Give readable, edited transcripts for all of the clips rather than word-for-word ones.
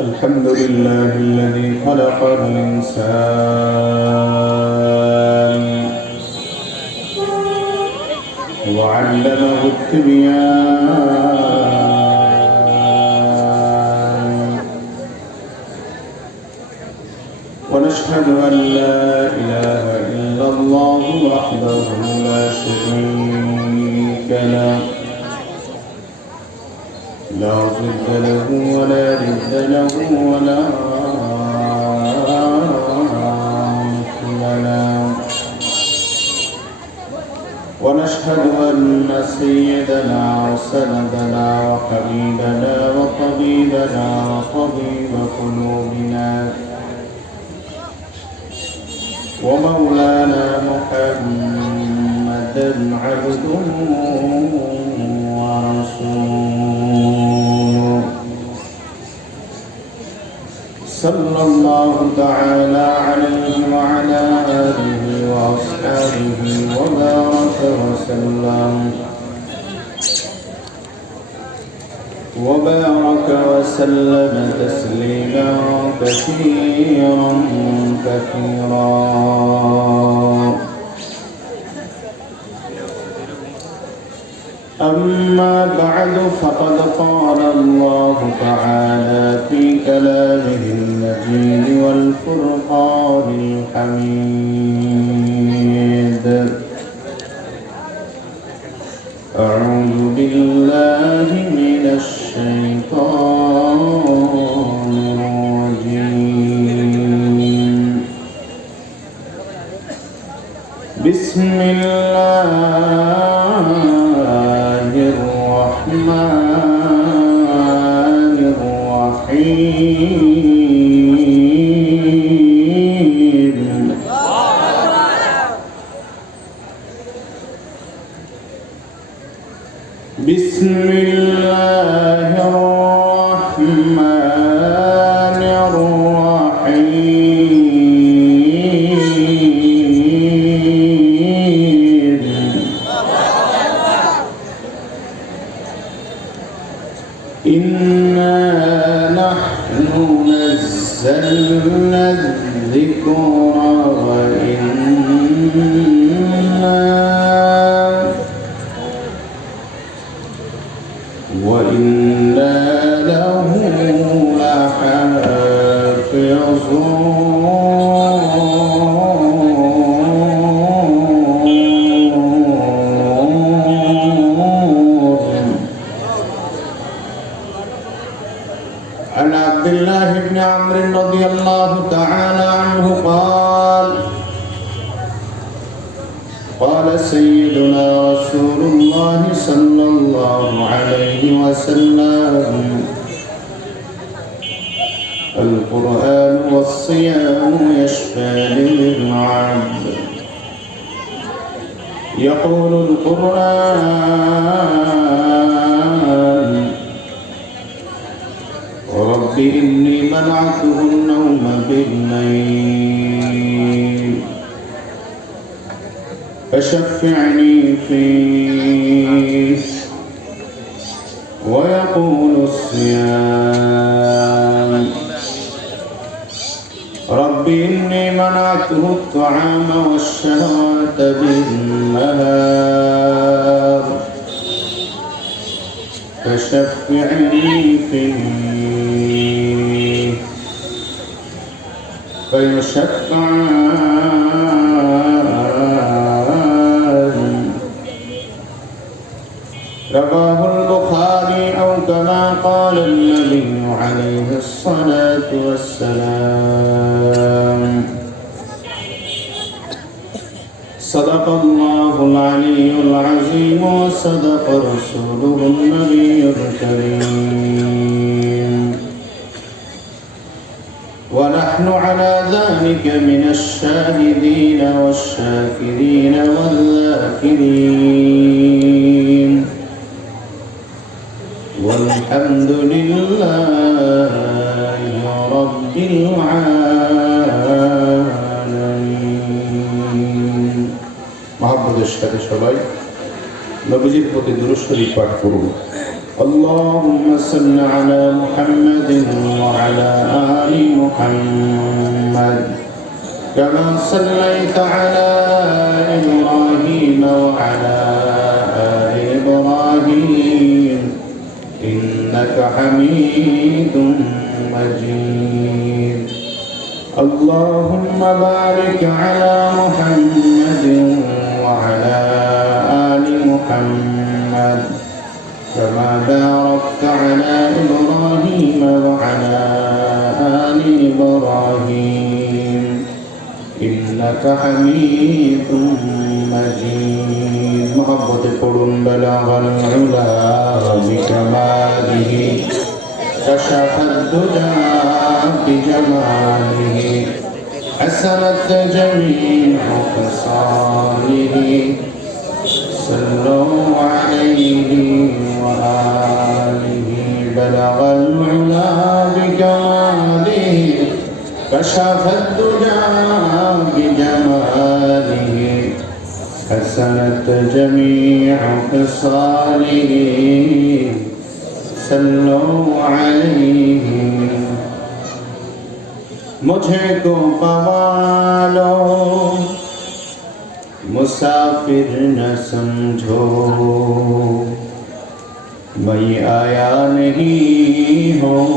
الحمد لله الذي خلق الإنسان وعلمه التبيان ونشهد أن لا إله إلا الله وحده لا شريك له لا ضد له ولا ند له ولا مثل له ونشهد أن سيدنا وسندنا وحبيبنا وطبيبنا وطبيب قلوبنا ومولانا محمدا عبده ورسوله صلى الله تعالى عليه وعلى آله وأصحابه وبارك وسلم تسليما كثيرا كثيرا. أما بعد فقد قال الله تعالى في كلامه المجيد والفرقان الحميد: أعوذ بالله من الشيطان الرجيم. بسم الله الرحمن الرحيم. بسم الله الرحمن الرحيم. إنا نحن نزلنا الذكر وإنا له لحافظون. عن عبد الله بن عمرو رضي الله تعالى عنه قال سيدنا رسول الله صلى الله عليه وسلم: القرآن والصيام يشفان للعبد. يقول القرآن: رب إني منعته النوم بالليل فشفعني فيه. ويقول الصيام: رب إني منعته الطعام والشهوة بالنهار فشفعني فيه. فيشفعان. رواه البخاري أو كما قال النبي عليه الصلاة والسلام. صدق الله العلي العظيم وصدق رسوله النبي الكريم. ونحن على ذلك من الشاهدين والشاكرين والذاكرين والحمد لله رب العالمين. محبت الشهادة সবাই নবীজির প্রতি দুরূদ শরীফ পাঠ করুন। اللهم صل على محمد وعلى آل محمد كما صليت على إبراهيم وعلى آل إبراهيم إنك حميد مجيد اللهم بارك على محمد وعلى آل محمد كما باركت على إبراهيم وعلى آل إبراهيم إنك حميد مجيد محبة قرن بلغ العلا بكماله كشف الدجى بجماله حسنت جميع خصاله صلوا عليه وآله بلغ العلا بكماله كشف الدجى بجماله حسنت جميع خصاله صلوا عليه मुझे को पवालो मुसाफिर न समझो मैं आया नहीं हूँ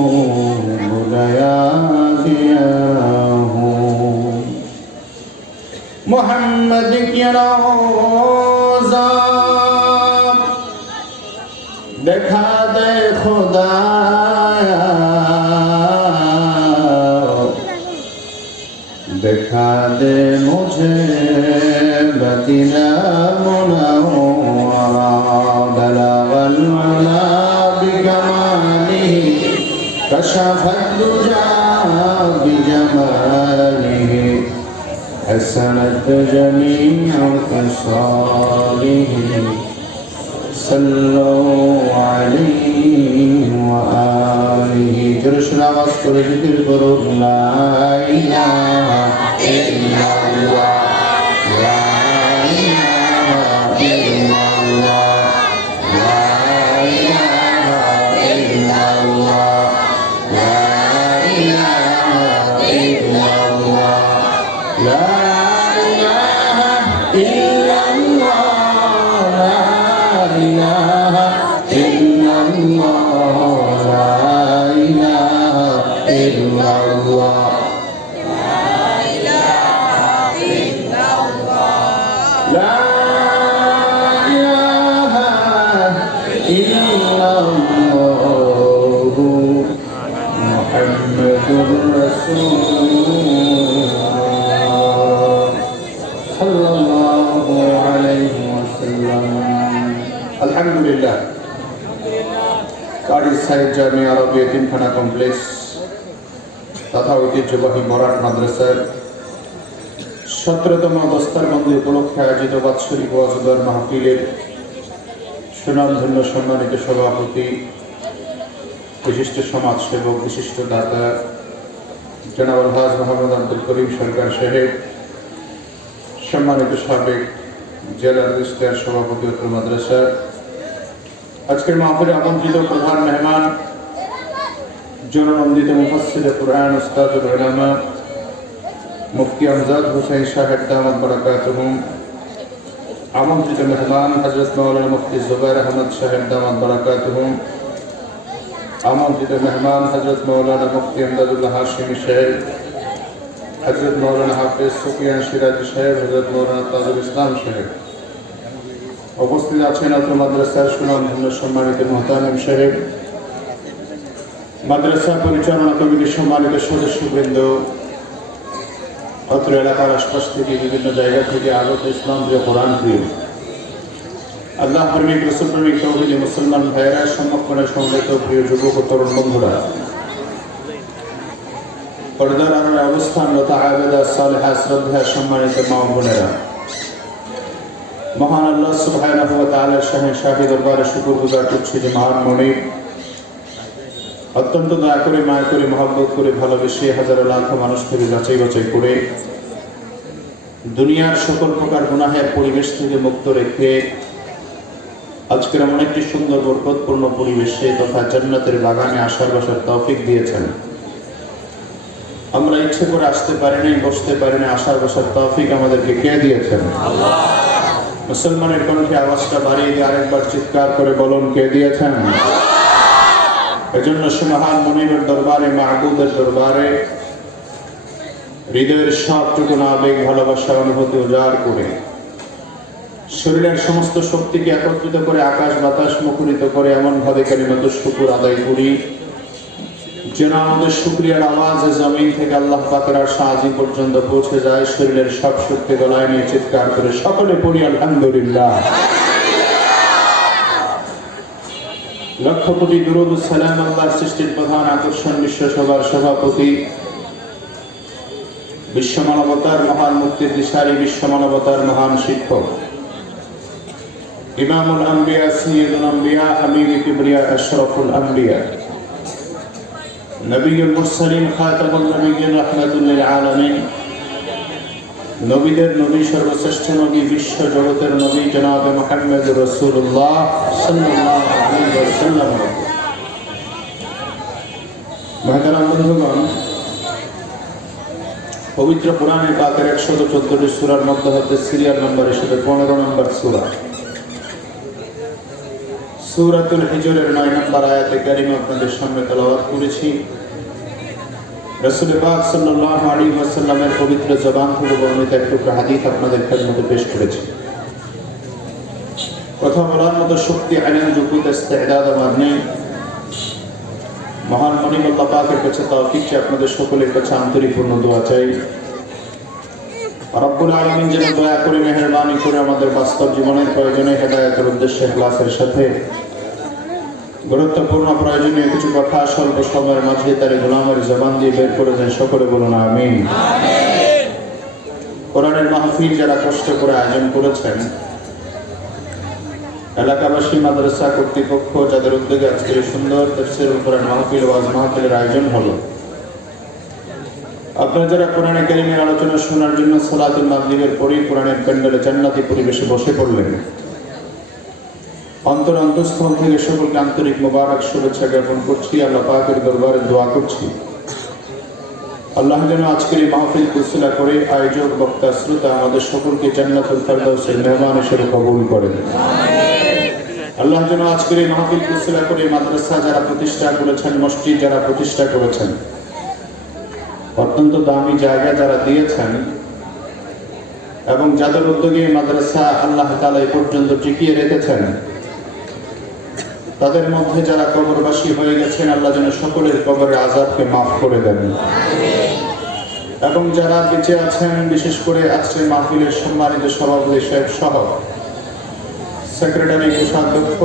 बुलाया गया हूँ मोहम्मद की रोज़ा देखा दे खुदाया दिखा दे मुझे मदीना मुनव्वरा बलगल उला बिकमालिही कशफत दुजा बिजमालिही हसनत जमीअ खसालिही सल्लु अलैहि व आलिहि जुरुशल आवाज करे जिक्र करो ला इलाहा इल्लल्लाह ला इलाहा इल्लल्लाह ला इलाहा इल्लल्लाह ला इलाहा इल्लल्लाह ला इलाहा इल्लल्लाह আলহামদুলিল্লাহ কারি সাইদ জামিয়া আরবি এতিমখানা কমপ্লেক্স তথা ঐতিহ্যবাহী বরাট মাদ্রাসার 17তম দস্তারবন্দি উপলক্ষে আয়োজিত বাৎসরিক ওয়াজদার মাহফিলের সুনামধন্য সম্মানিত সভাপতি বিশিষ্ট সমাজসেবক বিশিষ্ট দাতা জনাব আলহাজ মোহাম্মদ আব্দুল করিম সরকার সাহেব সম্মানিত সাবেক জেলা রেজিস্ট্রার সভাপতি উত্তর মাদ্রাসা আজকের মাহফিলে আমন্ত্রিত প্রধান মেহমান জননন্দিত মুফাসসিরে কুরআন উস্তাদুল উলামা মুফতি আমজাদ হোসেন সাহেব দামাত বারাকাতুহুম আমন্ত্রিত মেহমান হযরত মাওলানা মুফতি জুবাইর আহমদ সাহেব দামাত বারাকাতুহুম আমন্ত্রিত মেহমান হযরত মাওলানা মুফতি আমদাদুল্লাহ হাশিমি সাহেব হযরত মাওলানা হাফেজ সুফিয়ান সিরাজি সাহেব হযরত মাওলানা তাজুল ইসলাম সাহেব উপস্থিত আছেন অত্র মাদ্রাসার সুনামধন্য সম্মানিত মোহতামিম সাহেব মাদ্রাসা পরিচালনা কমিটির সম্মানিত সদস্যবৃন্দ অত্র এলাকার আশপাশ থেকে বিভিন্ন জায়গা থেকে আগত ইসলাম প্রিয় কোরআন প্রিয় আল্লাহ প্রেমিক রাসূল প্রেমিক তৌহিদি মুসলমান ভাইয়েরা সম্মুখীন সমবেত প্রিয় যুবক ও তরুণ বন্ধুরা পর্দার আড়ালে অবস্থানরত আবেদা সালেহা শ্রদ্ধা সম্মানিত মা ও বোনেরা মহান আল্লাহ সুবহানাহু ওয়া তাআলার শাহে দরবারে শুকরগুজার করছি যে মহান মনিব অত্যন্ত দয়া করে মায়া করে মহব্বত করে ভালোবেসে হাজার লাখ মানুষ থেকে যাচাই বাছাই করে দুনিয়ার সকল প্রকার গুনাহের পরিবেশ থেকে মুক্ত রেখে আজকের এমন একটি সুন্দর বরকতপূর্ণ পরিবেশে তথা জান্নাতের বাগানে আসার বসার তৌফিক দিয়েছেন। আমরা ইচ্ছে করে আসতে পারি নাই, বসতে পারি না, আসার বসার তৌফিক আমাদেরকে কে দিয়েছেন? আল্লাহ। মুসলমানের কণ্ঠে আওয়াজটা বাড়িয়ে দিয়ে আরেকবার চিৎকার করে বলুন, কে দিয়েছেন? এজন্য সুমহান মনিবের দরবারে, মাহবুবের দরবারে হৃদয়ের সবটুকু আবেগ, ভালোবাসা, অনুভূতি উজাড় করে শরীরের সমস্ত শক্তিকে একত্রিত করে আকাশ বাতাস মুখরিত করে এমন ভাবে কালিমাতুশ শুকর আদায় করি যেন আমাদের শুকরিয়ার আওয়াজ জমিন থেকে আল্লাহ পাকের আরশ আজিম পর্যন্ত পৌঁছে যায়। শরীরের সব শক্তি গলায় নিয়ে চিৎকার করে সকলে পড়ি আলহামদুলিল্লাহ। লক্ষ কোটি দুরূদ ও সালাম আল্লাহর সৃষ্টির প্রধান আকর্ষণ, বিশ্ব সভার সভাপতি, বিশ্ব মানবতার মহান মুক্তির দিশারি, বিশ্ব মানবতার মহান শিক্ষক, ইমামুল আম্বিয়া, সাইয়্যিদুল আম্বিয়া, হাবিবুল কিবরিয়া, আশরাফুল আম্বিয়া, নবিয়ুল মুরসালিন, খাতামুন নবিয়্যিন, রাহমাতুল লিল আলামিন, নবীদের নবী, সর্বশ্রেষ্ঠ নবী, বিশ্ব জগতের নবী জনাবে মুহাম্মদুর রাসূলুল্লাহ সাল্লাল্লাহু আলাইহি ওয়াসাল্লাম। মহতারাম বন্ধুগণ, পবিত্র কোরআনে পাকের 114টি সূরার মধ্যে হতে সিরিয়াল নম্বর হিসেবে 15 নম্বর সূরা সূরাতুল হিজরের 9 নম্বর আয়াতে কারিমা আপনাদের সামনে তেলাওয়াত করেছি। রাসূল পাক সাল্লাল্লাহু আলাইহি ওয়াসাল্লামের পবিত্র জবান থেকে বর্ণিত একটু হাদিস আপনাদের খেদমতে পেশ করেছি। কথা বলার মতো শক্তি, আইন, যোগ্য ইস্তেদাদ আমার নেই। মহান মনিব আল্লাহ পাকের কাছে তৌফিক চাই, আপনাদের সকলের কাছে আন্তরিকপূর্ণ দোয়া চাই। রব্বুল আলামিন যেন দয়া করে, মেহেরবানি করে আমাদের বাস্তব জীবনের প্রয়োজনে হেদায়েতের উদ্দেশ্যে ইখলাসের সাথে গুরুত্বপূর্ণ প্রয়োজনীয় কিছু কথা স্বল্প সময়ের মাঝে তার গোলামের জবান দিয়ে বের করে দেন। সকলে বলুন আমিন। কোরআনের মাহফিল যারা কষ্ট করে আয়োজন করেছেন, এলাকাবাসী, মাদ্রাসা কর্তৃপক্ষ যাদের উদ্যোগে আজকের সুন্দর তাফসীরুল কোরআন মাহফিল, ওয়াজ মাহফিলের আয়োজন হলো, আপনারা যারা কোরআনে কারীমের আলোচনা শোনার জন্য সালাতুল মাগরিবের পরেই কোরআনের প্যান্ডেলে জান্নাতি পরিবেশে বসে পড়লেন, অন্তরস্থল থেকে সকলকে আন্তরিক মোবারক শুভেচ্ছা জ্ঞাপন করছি। আল্লাহ পাকের দরবারে দোয়া করছি আল্লাহ যেন আজকের এই মাহফিল কুশলা করে আয়োজক, বক্তা, শ্রোতা আমাদের সকলকে জান্নাতুল ফেরদাউসের মেহমান হিসেবে কবুল করেন। আল্লাহ যেন আজকের এই মাহফিল কুশলা করে মাদ্রাসা যারা প্রতিষ্ঠা করেছেন, মসজিদ যারা প্রতিষ্ঠা করেছেন, অত্যন্ত দামি জায়গা যারা দিয়েছেন এবং যাদের উদ্যোগে মাদ্রাসা আল্লাহ তাআলা এই পর্যন্ত টিকিয়ে রেখেছেন, তাদের মধ্যে যারা কবরবাসী হয়ে গেছেন, আল্লাহ যেন সকলের কবরের আযাবকে মাফ করে দেন। এবং যারা বেঁচে আছেন, বিশেষ করে আজকের মাহফিলের সম্মানিত সভাপতি সাহেব সহ সেক্রেটারি, কোষাধ্যক্ষ,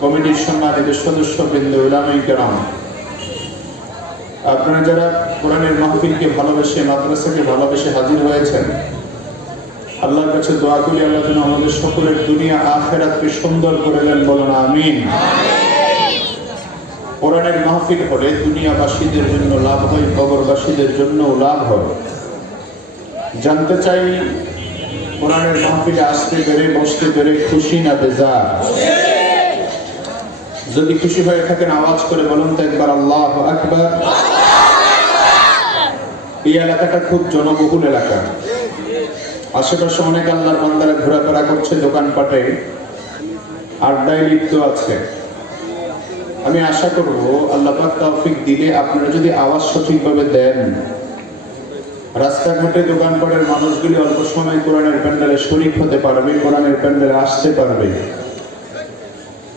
কমিটির সম্মানিত সদস্যবৃন্দ, উলামায়ে কেরাম, আপনারা যারা কোরআনের মাহফিলকে ভালোবেসে, মাদ্রাসাকে ভালোবেসে হাজির হয়েছেন, আল্লাহর কাছে দোয়া করি আল্লাহ যেন আমাদের সকলের দুনিয়া আখিরাতকে সুন্দর করে দেন। বলুন আমিন। কোরআনের মাহফিল হলে দুনিয়াবাসীদের জন্য লাভ হয়, কবরবাসীদের জন্য লাভ হয়। জানতে চাই, কোরআনের মাহফিলে আসতে পেরে, বসতে পেরে খুশি না বেজার? যদি খুশি হয়ে থাকেন আওয়াজ করে বলুন তো একবার আল্লাহু আকবার। এই এলাকাটা খুব জনবহুল এলাকা, আশেপাশে অনেক আল্লাহর বান্দারা ঘোরাফেরা করছে, দোকানপাটে আড্ডায় লিপ্ত আছে। আমি আশা করব আল্লাহ পাক তৌফিক দিলে আপনারা যদি আওয়াজ সঠিকভাবে দেন, রাস্তাঘাটে দোকানপাটের মানুষগুলি অল্প সময় কোরআনের প্যান্ডেলে শরীক হতে পারবে, কোরআনের প্যান্ডেলে আসতে পারবে।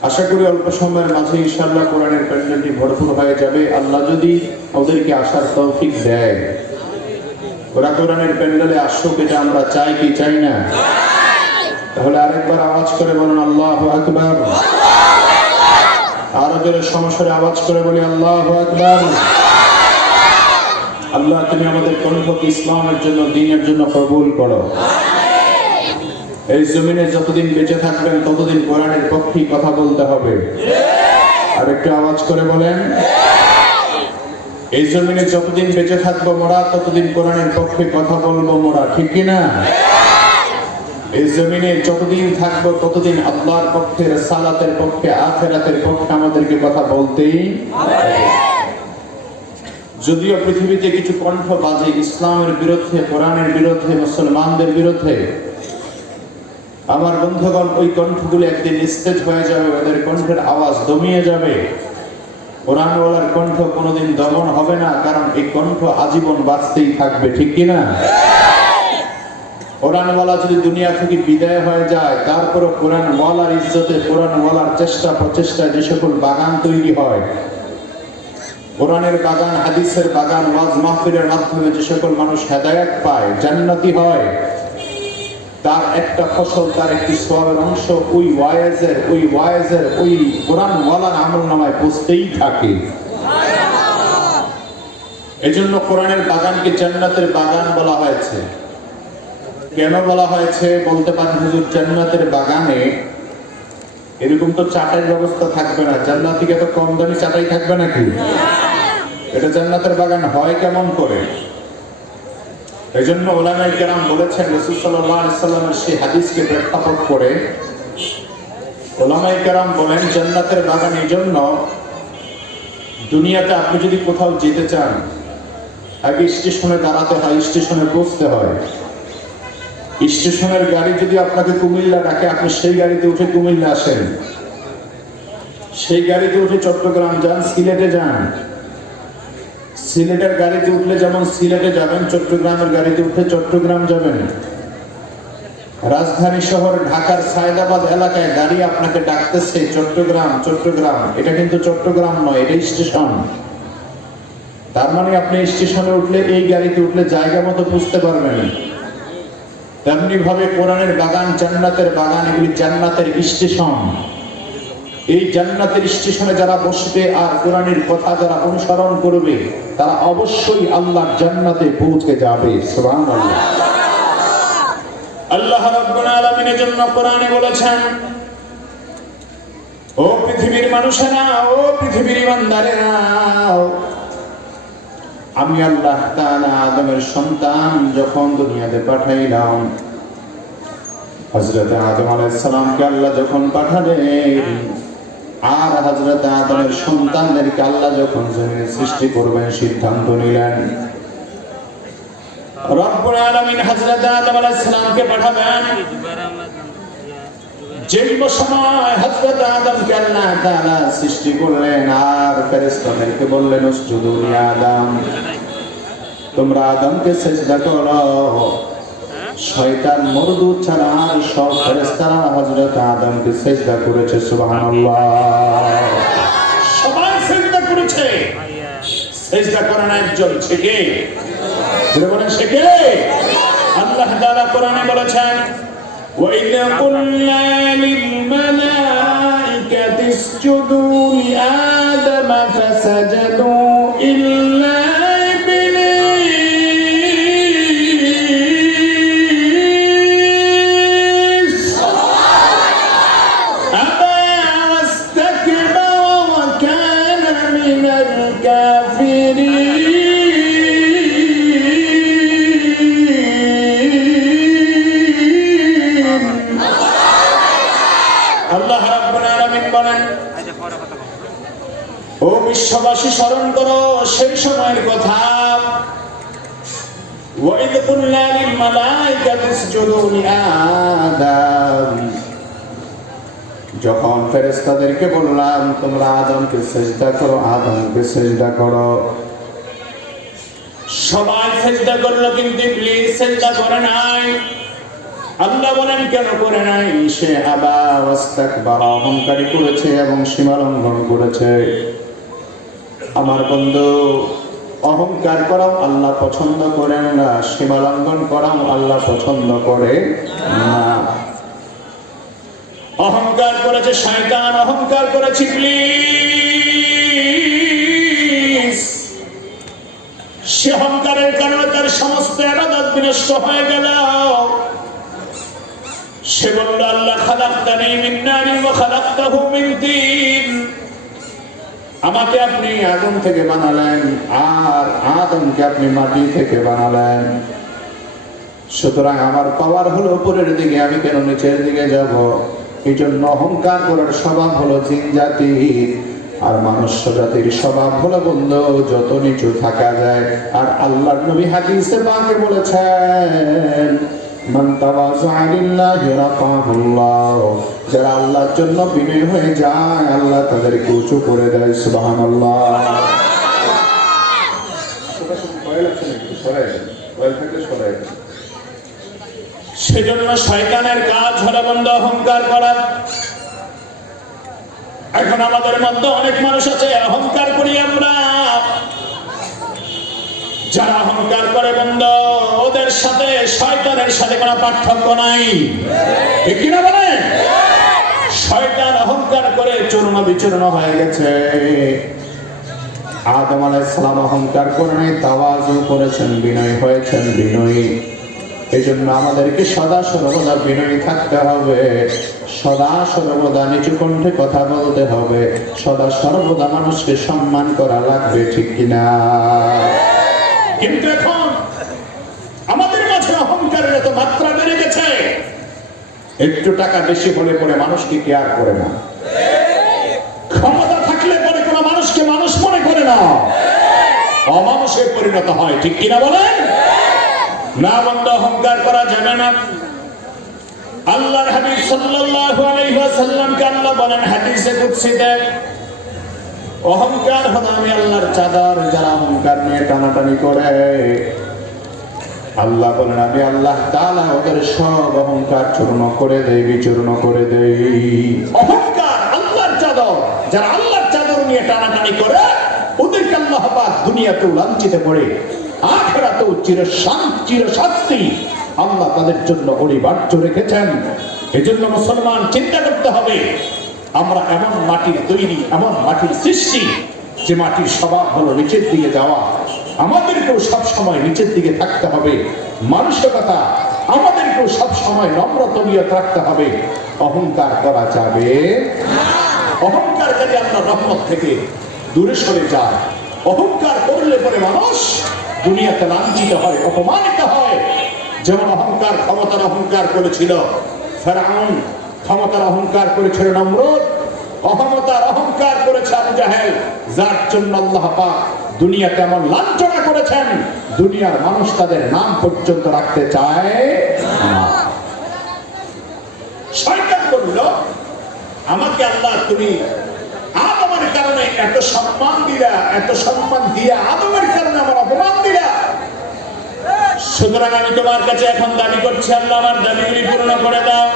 আশা করি অল্প সময়ের মাঝে ইনশাআল্লাহ কোরআনের প্যান্ডেলটি ভরপুর হয়ে যাবে। আল্লাহ যদি ওদেরকে আসার তৌফিক দেয়, ওরা কোরআনের প্যান্ডেলে আসুক, এটা আমরা চাই কি চাই না? তাহলে আরেকবার আওয়াজ করে বলুন আল্লাহু আকবার। আরো জোরে সমস্যারে আওয়াজ করে বলি আল্লাহু আকবার। আল্লাহ তুমি আমাদের কণ্ঠকে ইসলামের জন্য, দ্বীনের জন্য কবুল করো। এই জমিনে যতদিন বেঁচে থাকবেন ততদিন কোরআনের পক্ষে কথা বলতে হবে। আর একটু আওয়াজ করে বলেন, এই জমিনে যতদিন বেঁচে থাকবো মোরা ততদিন কোরআনের পক্ষে কথা বলবো মোরা, ঠিক কিনা? এই জমিনে যতদিন থাকবো ততদিন আল্লাহর পক্ষে, সালাতের পক্ষে, আখিরাতের পক্ষে আমাদেরকে কথা বলতেই হবে। যদিও পৃথিবীতে কিছু কণ্ঠ বাজে ইসলামের বিরুদ্ধে, কোরআনের বিরুদ্ধে, মুসলমানদের বিরুদ্ধে, আমার বন্ধুগণ ওই কণ্ঠগুলো একদিন নিস্তেজ হয়ে যাবে, ওদের কণ্ঠের আওয়াজ দমিয়ে যাবে। কোরআনওয়ালার কণ্ঠ কোনোদিন দমন হবে না, কারণ এই কণ্ঠ আজীবন বাঁচতেই থাকবে, ঠিক কিনা? কোরআনওয়ালা যদি দুনিয়া থেকে বিদায় হয়ে যায়, তারপরে কোরআনওয়ালার ইজ্জতে, কোরআনওয়ালার চেষ্টা প্রচেষ্টায় যে সকল বাগান তৈরি হয়, কোরআনের বাগান, হাদিসের বাগান, ওয়াজ মাহফিলের মাধ্যমে যে সকল মানুষ হেদায়েত পায়, জান্নাতি হয়, তার একটা ফসল, তার একটি সওয়াবের অংশ ওই ওয়াইজের ওই কোরআনওয়ালার আমলনামায় পৌঁছতেই থাকে। এজন্য কোরআনের বাগানকে জান্নাতের বাগান বলা হয়েছে। কেন বলা হয়েছে? বলতে পারেন হুজুর, জান্নাতের বাগানে এরকম তো চাটাইয়ের ব্যবস্থা থাকবে না, জান্নাতি এত কম দামি চাটাই থাকবে নাকি? এটা জান্নাতের বাগান হয় কেমন করে? এজন্য উলামায়ে কেরাম বলেছেন, রাসূল সাল্লাল্লাহু আলাইহি সাল্লামের সেই হাদিসকে প্রেক্ষাপট করে উলামায়ে কেরাম বলেন, জান্নাতের বাগান এই জন্য, দুনিয়াতে আপনি যদি কোথাও যেতে চান, আগে স্টেশনে দাঁড়াতে হয়, স্টেশনে পৌঁছতে হয়। স্টেশনের গাড়ি যদি আপনাকে কুমিল্লা ডাকে, আপনি সেই গাড়িতে উঠে কুমিল্লা আসেন, সেই গাড়িতে উঠে চট্টগ্রাম যান, সিলেটে যান। সিলেটের গাড়িতে উঠলে যেমন সিলেটে যাবেন, চট্টগ্রামের গাড়িতে উঠলে চট্টগ্রাম যাবেন। রাজধানী শহর ঢাকার সায়দাবাদ এলাকায় গাড়ি আপনাকে ডাকতেছে চট্টগ্রাম, এটা কিন্তু চট্টগ্রাম নয়, এটা স্টেশন। তার মানে আপনি স্টেশনে উঠলে, এই গাড়িতে উঠলে জায়গা মতো বুঝতে পারবেন। তেমনি ভাবে কোরআনের বাগান, জান্নাতের বাগান, এগুলি জান্নাতের স্টেশন। এই জান্নাতের স্টেশনে যারা বসবে আর কোরআনের কথা যারা অনুসরণ করবে, তারা অবশ্যই আল্লাহর জান্নাতে পৌঁছে যাবে। সুবহানাল্লাহ। আল্লাহ রাব্বুল আলামিনের জন্য কোরআনে বলেছেন, ও পৃথিবীর মানুষেরা, ও পৃথিবীর ইমানদারেরা, আমি আল্লাহ তাআলা আদমের সন্তান যখন দুনিয়াতে পাঠাইলাম, হযরত আদম আলাইহিস সালামকে আল্লাহ যখন পাঠালেন, আর হযরত আদমের সন্তানদেরকে আল্লাহ যখন জমিনে সৃষ্টি করবেন সিদ্ধান্ত নিলেন, রব্বুল আলামিন হযরত আদম আলাইহিস সালামকে পাঠাবেন। যেই সময় হযরত আদমকে আল্লাহ তাআলা সৃষ্টি করলেন, আর ফেরেশতাদেরকে বললেন, উসজুদু লি আদম, তোমরা আদমকে সিজদা করো। শয়তান, মরদুদ ছাড়া সব ফেরেশতারা হযরত আদমকে সিজদা করেছে। সুবহানাল্লাহ। সবাই সিজদা করেছে। সিজদা করেন একজন, সে কে? বলেন, সে কে? আল্লাহ তাআলা কোরআনে বলেছেন, وَإِذْ قُلْنَا لِلْمَلَائِكَةِ اسْجُدُوا لِآدَمَ فَسَجَدُوا إِلَّا إِبْلِيسَ أَبَى وَاسْتَكْبَرَ وَكَانَ مِنَ الْكَافِرِينَ। ও বিশ্ববাসী, স্মরণ করো সেই সময়ের কথা। ওয়াইদ কুল্লা লিল মালাইকাতি ইসজুদু লিআদম, যখন ফেরেশতাদেরকে বললাম তোমরা আদমকে সিজদা করো, আদমকে সিজদা করো। সবাই সিজদা করলো, কিন্তু ইবলিস সিজদা করে নাই। আল্লাহ বলেন, কেন করে নাই? সে আবা ওয়াস্তাকবারা, অহংকারী করেছে এবং সীমা লঙ্ঘন করেছে। আমার বন্ধু, অহংকার করাও আল্লাহ পছন্দ করেন না, সীমা লঙ্ঘন করাও আল্লাহ পছন্দ করে না। অহংকার করেছে শয়তান, অহংকার করেছে ইবলিস। সে অহংকারের কারণে তার সমস্ত ইবাদত বিনষ্ট হয়ে গেল। সে বলল, আল্লাহ খালাকতানি মিন নারিন ওয়া খালাকতাহু মিন তিন, আমাকে আপনি আগুন থেকে বানালেন আর আদমকে আপনি মাটি থেকে বানালেন। সুতরাং আমার পাওয়ার হলো উপরের দিকে, আমি কেন নিচের দিকে যাব? এই জন্য অহংকার করার স্বভাব হলো জিন জাতি, আর মনুষ্য জাতির স্বভাব হলো বন্ধু যত নিচু থাকা যায়। আর আল্লাহর নবী হাদিসে পাকে বলেছেন, মান তাওয়াযা লিল্লাহি রাফাহুল্লাহ, যারা আল্লাহর জন্য বিনয়ী হয়ে যায় আল্লাহ তাদেরকে উঁচু করে দেয়। সুবহানাল্লাহ। সেজন্য শয়তানের কাজ হলো বন্ধু অহংকার করা। এখন আমাদের মধ্যে অনেক মানুষ আছে অহংকার করি আমরা। যারা অহংকার করে বন্ধু, ওদের সাথে শয়তানের সাথে কোনো পার্থক্য নাই, ঠিক কিনা বলেন? শয়তান অহংকার করে চূর্ণ বিচূর্ণ হয়ে গেছে। আদম আলাইহিস সালাম অহংকার করে নাই, তাওয়াজু করেছেন, বিনয় হয়েছেন, বিনয়ী। এই জন্য আমাদেরকে সদা সর্বদা বিনয়ী থাকতে হবে, সদা সর্বদা নিচু কণ্ঠে কথা বলতে হবে, সদা সর্বদা মানুষকে সম্মান করা লাগবে, ঠিক কিনা? কিন্তু এখন আমাদের মাঝে অহংকারের এত মাত্রা বেড়ে গেছে, একটু টাকা বেশি হলে পরে মানুষকে কেয়ার করে না, ক্ষমতা থাকলে পরে কোনো মানুষকে মানুষ মনে করে না, অমানুষে পরিণত হয়, ঠিক কিনা বলেন? না বন্ধু, অহংকার করা যাবে না। আল্লাহর হাবিব সাল্লাল্লাহু আলাইহি ওয়াসাল্লামকে আল্লাহ বলেন হাদিসে কুদসিতে, অহংকার হলো আমি আল্লাহর চাদর, যারা অহংকার নিয়ে টানাটানি করে আল্লাহ বলেন আমি আল্লাহ তাআলা ওদের সব অহংকার চূর্ণ করে দেই, বিচূর্ণ করে দেই। অহংকার আল্লাহর চাদর, যারা আল্লাহর চাদর নিয়ে টানাটানি করে ওদেরকে আল্লাহ পাক দুনিয়াতেও লাঞ্ছিত করে, আখিরাতেও চিরশাস্তি আল্লাহ তাদের জন্য অনিবার্য রেখেছেন। এজন্য মুসলমান চিন্তা করতে হবে, আমরা এমন মাটির তৈরি, এমন মাটির সৃষ্টি, যে মাটির স্বভাব হলো নিচের দিকে যাওয়া। আমাদেরকেও সব সময় নিচের দিকে থাকতে হবে। মানসিকতা আমাদেরকেও সব সময় নম্র তবিয়ত রাখতে হবে। অহংকার করা যাবে না। অহংকার যদি আমরা রহমত থেকে দূরে সরে যায়, অহংকার করলে পরে মানুষ দুনিয়াতে লাঞ্ছিত হয়, অপমানিত হয়। যেমন অহংকার, ক্ষমতার অহংকার করেছিল ফেরাউন, ক্ষমতার অহংকার করেছিল নমরুদ, অহংকার অহংকার করেছে আবু জাহেল, যার জন্য আল্লাহ পাক দুনিয়াতে এমন লাঞ্ছনা করেছেন, দুনিয়ার মানুষ তাদের নাম পর্যন্ত রাখতে চায় না। শয়তান বলল, আমাকে আল্লাহ তুমি আদমের কারণে এত সম্মান দিলা, এত সম্মান দিয়া আদমের কারণে আমার অপমান দিলা, সুতরাং আমি তোমার কাছে এখন দাবি করছি, আল্লাহ আমার দাবিগুলি পূর্ণ করে দাও,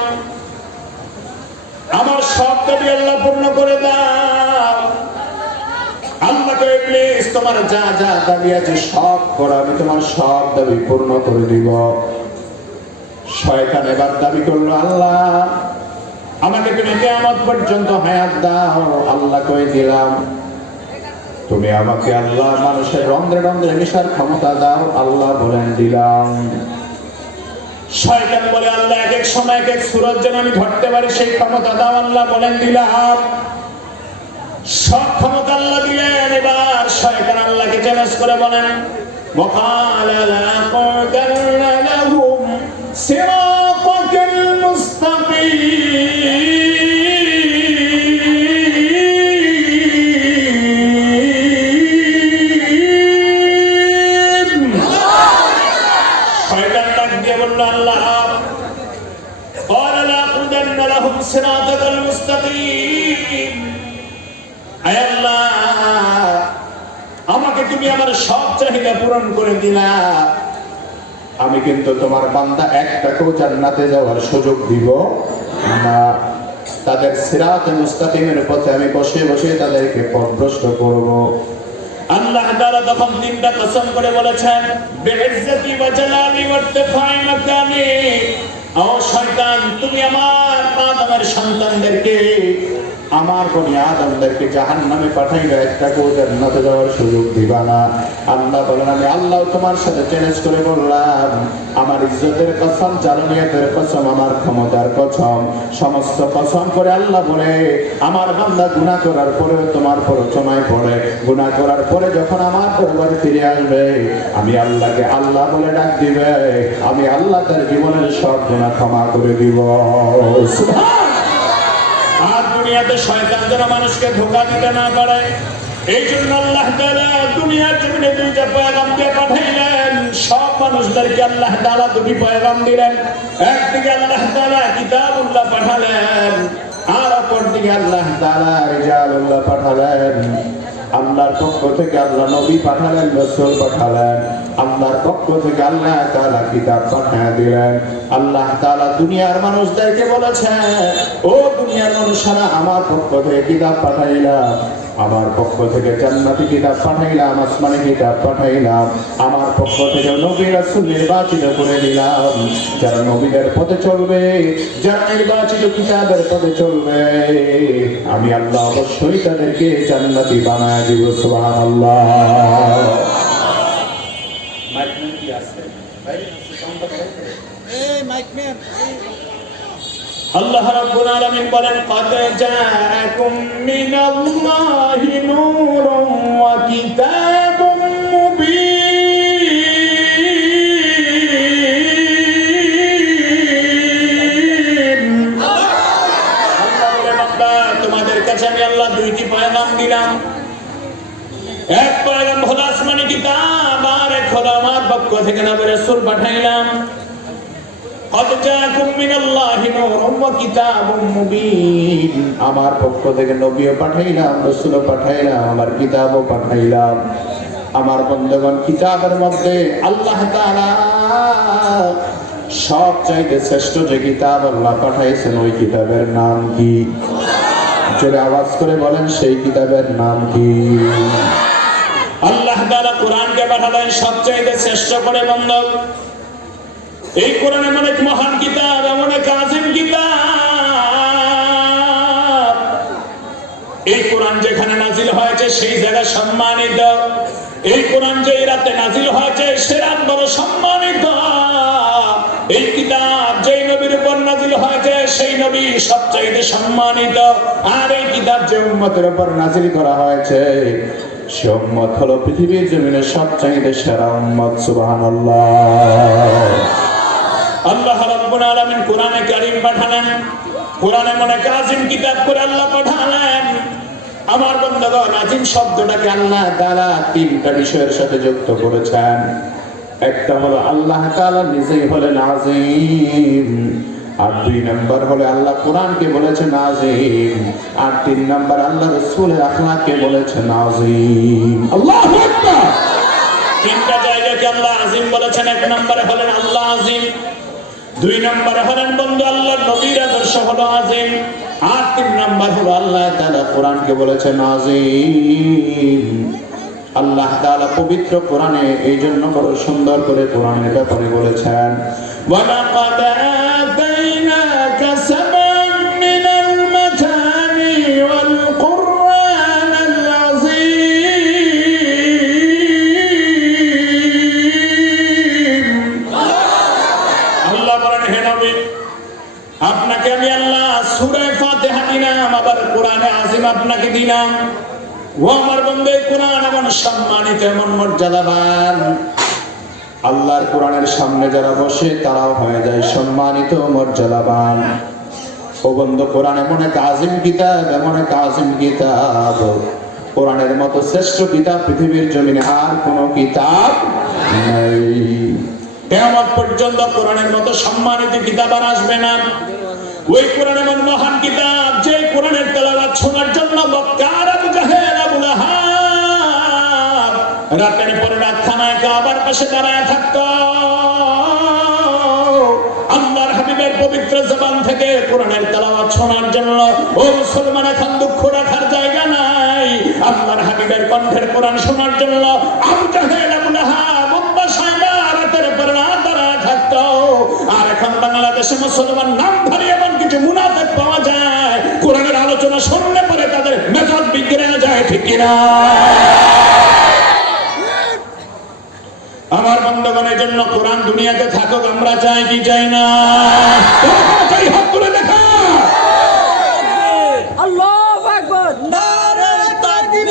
আমার সব দাবি আল্লাহ পূর্ণ করে দাও। আল্লাহকে ইবলিস তোমার যা যা দাবি আছে সব করো, আমি তোমার সব দাবি পূর্ণ করে দিব। শয়তান এবার দাবি করলো, আল্লাহ আমাকে তুমি কিয়ামত পর্যন্ত হায়াত দাও। আল্লাহ কই দিলাম, তুমি আমাকে আল্লাহ মানুষের রন্ধ্রে রন্ধ্রে মিশার ক্ষমতা দাও। আল্লাহ বলেন দিলাম। শয়তান বলে, আল্লাহ এক এক সময় এক এক সূরত যেন আমি ধরতে পারি সেই ক্ষমতা দাও। আল্লাহ বলেন দিলাম। সব ক্ষমতা আল্লাহ দিলেন। এবার শয়তান আল্লাহকে চ্যালেঞ্জ করে বলেন, ওয়াকালা লাকুদান্না লাহুম সিরাতাকাল মুস্তাকিম। শয়তান ডাক দিয়ে বলল, আল্লাহ ক্বালা লাকুদান্না লাহুম সিরাতাকাল মুস্তাকিম। আয় আল্লাহ, আমাকে তুমি আমার সব চাহিদা পূরণ করে দিলা, আমি কিন্তু তোমার বান্দা একটাকেও জান্নাতে যাওয়ার সুযোগ দিব না। তাদের সিরাতে মুস্তাকিমের পথে আমি বসে বসে তাদেরকে পথভ্রষ্ট করব। আল্লাহ তাআলা তখন তিনটা কসম করে বলেছেন, বিইজ্জতি ওয়া জালালি ওয়া ইরতিফাই মাকানি। ও শয়তান, তুমি আমার আদমের সন্তানদেরকে আমার বনি আদমদেরকে জাহান্নামে পাঠাইলে একটাকেও জান্নাতে যাওয়ার সুযোগ দিবা না। আল্লাহ বলেন আমি আল্লাহ তোমার সাথে চ্যালেঞ্জ করে বললাম, আমার ইজ্জতের কসম, জালালিয়াতের কসম, আমার ক্ষমতার কসম, সমস্ত কসম করে আল্লাহ বলে আমার বান্দা গুনাহ করার পরেও তোমার প্ররোচনায় পড়ে, গুনাহ করার পরে যখন আমার দরবারে ফিরে আসবে, আমি আল্লাহকে আল্লাহ বলে ডাক দিবে, আমি আল্লাহ তার জীবনের সব গুনাহ ক্ষমা করে দিব। আর দুনিয়াতে শয়তান যেন মানুষকে ধোঁকা দিতে না পারে, এই জন্য আল্লাহ তাআলা দুনিয়ার জমিনে দুইটা পয়গাম দিয়ে পাঠাইলেন। সব মানুষদেরকে আল্লাহ তাআলা দুটি পয়গাম দিলেন। একদিকে আল্লাহ তাআলা কিতাবুল্লাহ পাঠালেন, আর অপরদিকে আল্লাহ তাআলা রিজালুল্লাহ পাঠালেন। আল্লাহর পক্ষ থেকে আল্লাহ নবী পাঠালেন, রাসূল পাঠালেন। আল্লাহর পক্ষ থেকে আল্লাহ তাআলা কিতাব পাঠিয়ে দিলেন। আল্লাহ তাআলা দুনিয়ার মানুষদেরকে বলেছেন, ও দুনিয়ার মানুষেরা, আমার পক্ষ থেকে কিতাব পাঠাইলাম, আমার পক্ষ থেকে জান্নাতি কিতাব পাঠাইলাম, আসমানি কিতাব পাঠাইলাম, আমার পক্ষ থেকে নবী রাসূল নির্বাচিত করে দিলাম। যারা নবীদের পথে চলবে, যারা নির্বাচিত কিতাবের পথে চলবে, আমি আল্লাহ অবশ্যই তাদেরকে জান্নাতি বানায় দিব। সুবহানাল্লাহ। মাইকম্যান কি আছে ভাই? এই মাইকম্যান, আল্লাহ রাব্বুল আলামিন বলেন, قد جاءكم من الله نور وكتاب مبين। আল্লাহ বলে, বান্দা তোমাদের কাছে আমি আল্লাহ দুইটি পয়গাম দিলাম। এক পয়গাম হলো আসমানি কিতাব, আর এক হলো আমার পক্ষ থেকে নবী রাসূল পাঠাইলাম। قد جاءكم من الله نور وكتاب مبين। আমার পক্ষ থেকে নবীও পাঠাইলাম, রাসূলও পাঠাইলাম, আমার কিতাবও পাঠাইলাম। আমার বন্ধুগণ, কিতাবের মধ্যে আল্লাহ তাআলা সবচাইতে শ্রেষ্ঠ যে কিতাব আল্লাহ পাঠাইছেন, ওই কিতাবের নাম কি? জোরে আওয়াজ করে বলেন, সেই কিতাবের নাম কি? আল্লাহ তাআলা কোরআনকে পাঠালেন সবচাইতে শ্রেষ্ঠ করে। বন্ধু, এই কোরআন এমন এক মহান কিতাব, এমন এক আযীম কিতাব। এই কোরআন যেখানে নাজিল হয়েছে সেই জায়গা সম্মানিত। এই কোরআন যে রাতে নাজিল হয়েছে সে রাত বড় সম্মানিত। এই কিতাব যেই নবীর উপর নাজিল হয়েছে সেই নবী সবচাইতে সম্মানিত। আর এই কিতাব যে উম্মতের উপর নাজিল করা হয়েছে সে উম্মত হলো পৃথিবীর জমিনে সবচাইতে সেরা উম্মত। সুবহানাল্লাহ। আল্লাহ রাব্বুল আলামিন কোরআনে কারীম পাঠালেন, কোরআনে মনে আযীম কিতাব করে আল্লাহ পাঠালেন। আমার বন্ধুগণ, আযীম শব্দটাকে আল্লাহ তাআলা তিনটা বিষয়ের সাথে যুক্ত করেছেন। একটা হলো আল্লাহ তাআলা নিজেই হলেন আযীম, আর দুই নাম্বার হলো আল্লাহ কোরআনকে বলেছেন আযীম, আর তিন নাম্বার আল্লাহ রাসূলের আখলাককে বলেছেন আযীম। আল্লাহু আকবার। তিনটা জায়গাকে আল্লাহ আযীম বলেছেন। এক নম্বরে হলেন আল্লাহ আযীম, দুই নম্বরে হলেন বন্ধু আল্লাহর নবীর আদর্শ হলো আযীম, আর তিন নম্বর হলো আল্লাহ তাআলা কোরআনকে বলেছেন আযীম। আল্লাহ তাআলা পবিত্র কোরআনে এই জন্য বড় সুন্দর করে কোরআনের ব্যাপারে বলেছেন, ওয়ালাকাদ আতাইনাকা সাবআন মিনাল মাথানি ওয়াল কুরআনাল আযীম। আল্লাহ বলেন, হে নবী, আপনাকে আমি আল্লাহ সূরা ফাতিহা দিলাম, আবার কোরআনে আযীম আপনাকে দিলাম। ও আমার বন্ধু, কোরআন এমন সম্মানিত, এমন মর্যাদাবান, আল্লাহর কোরআনের সামনে যারা বসে তারাও হয়ে যায় সম্মানিত, মর্যাদাবান। ও বন্ধু, কোরআন এমন এক আযীম কিতাব, এমন এক আযীম কিতাব, কোরআনের মতো শ্রেষ্ঠ কিতাব পৃথিবীর জমিনে আর কোনো কিতাব নেই। কিয়ামত পর্যন্ত কোরআনের মতো সম্মানিত কিতাব আর আসবে না। ওই কোরআন এমন মহান কিতাব, যে কোরআনের তেলাওয়াত শোনার জন্য মক্কার আবু জাহেল, আবু লাহাব রাতের পর রাত খানায় কাবার পাশে দাঁড়ায় থাকতো। আল্লাহর হাবিবের পবিত্র জবান থেকে কোরআনের তেলাওয়াত শোনার জন্য ও মুসলমান, এখন দুঃখ রাখার জায়গা নাই। আল্লাহর হাবিবের কণ্ঠের কোরআন শোনার জন্য আবু জাহেল, আবু লাহাব রাতের পর রাত দাঁড়ায় থাকতো। আর এখন বাংলাদেশে মুসলমান নামধারী এমন কিছু মুনাফিক পাওয়া যায়, কোরআনের আলোচনা শুনলে পরে তাদের মেজাজ বিগড়ে যায়, ঠিক কিনা? আমার বন্ধুগণের জন্য কোরআন দুনিয়াতে থাকুক আমরা চাই কি চাই না? চাই, হাত তুলে দেখা। আল্লাহু আকবার, নারে তাকবীর,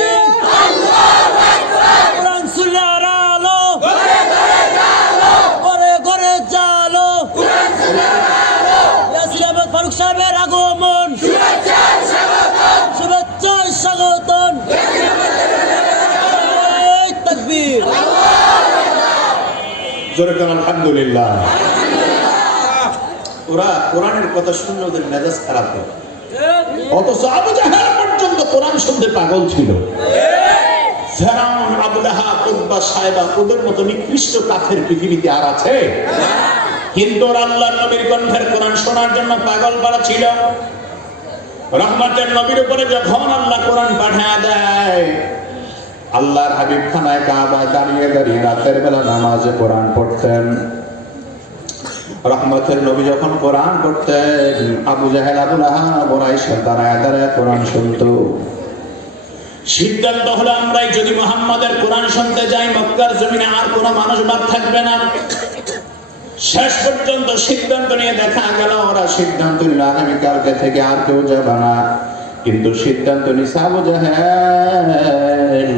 আল্লাহু আকবার। কোরআন সুন্নাহর আলো ঘরে ঘরে জালো, ঘরে ঘরে জালো। কোরআন সুন্নাহর আলো, ইয়াসির আহমদ ফারুক সাহেবের আগমন, শুভেচ্ছা স্বাগতম, শুভেচ্ছা স্বাগতম। নারে তাকবীর, জোরে বলেন আলহামদুলিল্লাহ। ওরা কোরআনের কথা শুনলে ওদের মেজাজ খারাপ হয়, অথচ আবু জাহেল পর্যন্ত কোরআন শুনতে পাগল ছিল। ফেরাউন, আবু লাহাব, উতবা, সায়বা ওদের মতো নিকৃষ্ট কাফের পৃথিবীতে আর আছে? কিন্তু ওরা আল্লাহর নবীর কণ্ঠের কোরআন শোনার জন্য পাগল পারা ছিল। রহমতের নবীর উপরে যখন আল্লাহ কোরআন পাঠায় দেয়, আল্লাহর হাবিব খানায় কাবায় দাঁড়িয়ে দাঁড়িয়ে রাতের বেলা নামাজে কোরআন পড়তেন। রহমতের নবী যখন কোরআন পড়তেন, আবু জাহেল, আবু লাহাব ওরা এসে দাঁড়ায় দাঁড়ায় কোরআন শুনতো। সিদ্ধান্ত হলো আমরাই যদি মুহাম্মাদের কোরআন শুনতে যাই, মক্কার জমিনে আর কোনো মানুষ বাদ থাকবে না। শেষ পর্যন্ত সিদ্ধান্ত নিয়ে দেখা গেল ওরা সিদ্ধান্ত নিল আগামীকালকে থেকে আর কেউ যাবে না। কিন্তু সিদ্ধান্ত নিছে আবু জাহেল।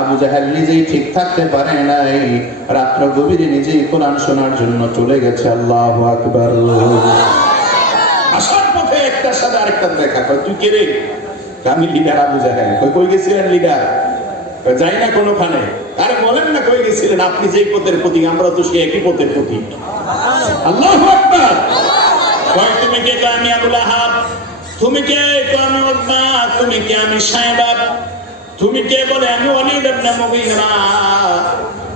আবু জাহেল নিজেই ঠিক থাকতে পারে নাই, রাত্র গভীরে নিজেই কোরআন শোনার জন্য চলে গেছে। আল্লাহু আকবার। আসার পথে একটা সাথে আরেকটা দেখা, কই তুই কে রে? আমি লিডার আবু জাহেল। কই গেছিলেন লিডার? যাই না কোনোখানে। আরে বলেন না কই গেছিলেন? আপনি যেই পথের প্রতীক, আমরা তো সেই একই পথের প্রতীক। আল্লাহু আকবার। কই তুমি কে? আমি আবু লাহাব। তুমি কে? আমি উতবা। তুমি কে? আমি সায়বা। তুমি কে? বলে আমি ওয়ালিদ ইবনে মুগীরা।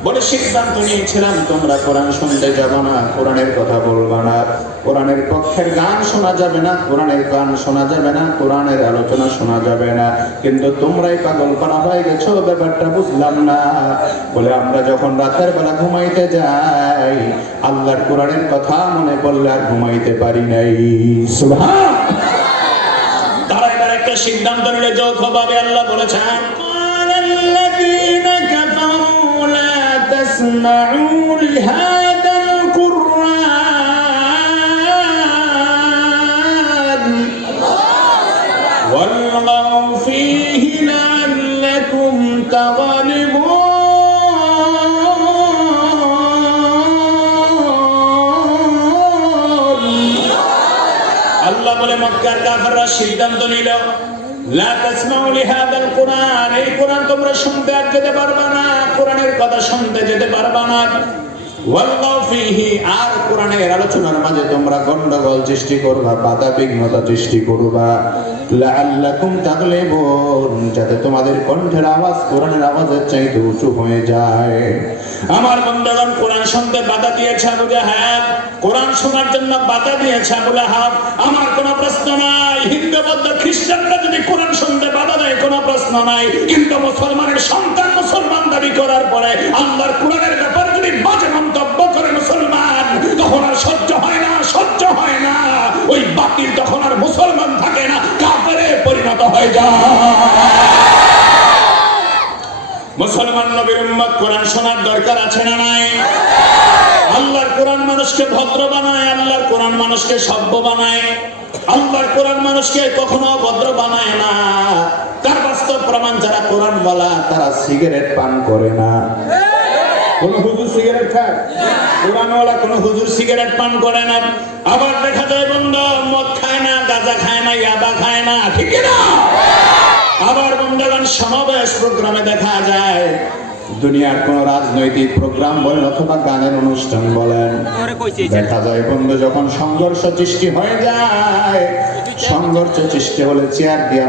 বলে সিদ্ধান্ত নিয়েছিলাম তোমরা কোরআন শুনতে যাবে না, কোরআনের কথা বলবা না, কোরআনের পক্ষের গান শোনা যাবে না, কোরআনের গান শোনা যাবে না, কোরআনের আলোচনা শোনা যাবে না। কিন্তু তোমরাই পাগল পারা হয়ে গেছো, ব্যাপারটা বুঝলাম না। বলে আমরা যখন রাতের বেলা ঘুমাইতে যাই, আল্লাহর কোরআনের কথা মনে পড়লে আর ঘুমাইতে পারি নাই। সুবহান। তারা এবার একটা সিদ্ধান্ত নিলে যৌথভাবে আল্লাহ বলেছেন, تسمعوا لهذا القرآن والغوا فيه لعلكم تغلبون। আল্লাহ বলে মক্কার কাফেররা সিদ্ধান্ত নিল, লা তাসমাউ লিহাদাল কুরআন, এই কোরআন তোমরা শুনতে আর যেতে পারবে না, কোরআনের কথা শুনতে যেতে পারবে না। ওয়াল্লাহু ফীহি, আর কোরআনের আলোচনার মাঝে তোমরা গন্ডগোল সৃষ্টি করবা, বাধা বিঘ্নতা সৃষ্টি করবা। লাআল্লাকুম তাগলিবুন, যাতে তোমাদের কণ্ঠের আওয়াজ কোরআনের আওয়াজের চাইতে উঁচু হয়ে যায়। আমার বন্ধুগণ, কোরআন শুনতে বাধা দিয়েছে আবু জাহেল, কোরআন শোনার জন্য বাধা দিয়েছে আবু লাহাব। আমার কোনো প্রশ্ন নাই, হিন্দু বৌদ্ধ খ্রিস্টানরা যদি কোরআন শুনতে বাধা দেয় কোনো প্রশ্ন নাই, কিন্তু মুসলমানের সন্তান মুসলমান দাবি করার পরে আল্লাহর কোরআনের ব্যাপারে যদি বাজে মন্তব্য করে মুসলমান, তখন আর সহ্য হয় না, সহ্য হয় না। ওই বাতিল তখন আর মুসলমান থাকে না, কাফেরে পরিণত হয়ে যায়। মুসলমান নবীর উম্মত কোরআন শোনার দরকার আছে না নাই? আল্লাহর কোরআন মানুষকে ভদ্র বানায়, আল্লাহর কোরআন মানুষকে সভ্য বানায়। আল্লাহর কোরআন মানুষকে কখনো ভদ্র বানায় না। তার বাস্তব প্রমাণ, যারা কোরআন বলা তারা সিগারেট পান করে না। কোন হুজুর সিগারেট খায়? কোরআনওয়ালা কোন হুজুর সিগারেট পান করে না। আবার দেখা যায় বন্ধু মদ খায় না, গাঁজা খায় না, ইয়াবা খায় না, ঠিক না? আবার বন্ধুগণ, সমাবেশ প্রোগ্রামে দেখা যায়, দুনিয়ার কোন রাজনৈতিক প্রোগ্রাম বলেন অথবা গানের অনুষ্ঠান বলেন, দেখা যায় বন্ধু যখন সংঘর্ষ সৃষ্টি হয়ে যায়, সংঘর্ষ সৃষ্টি হলে চেয়ার দিয়ে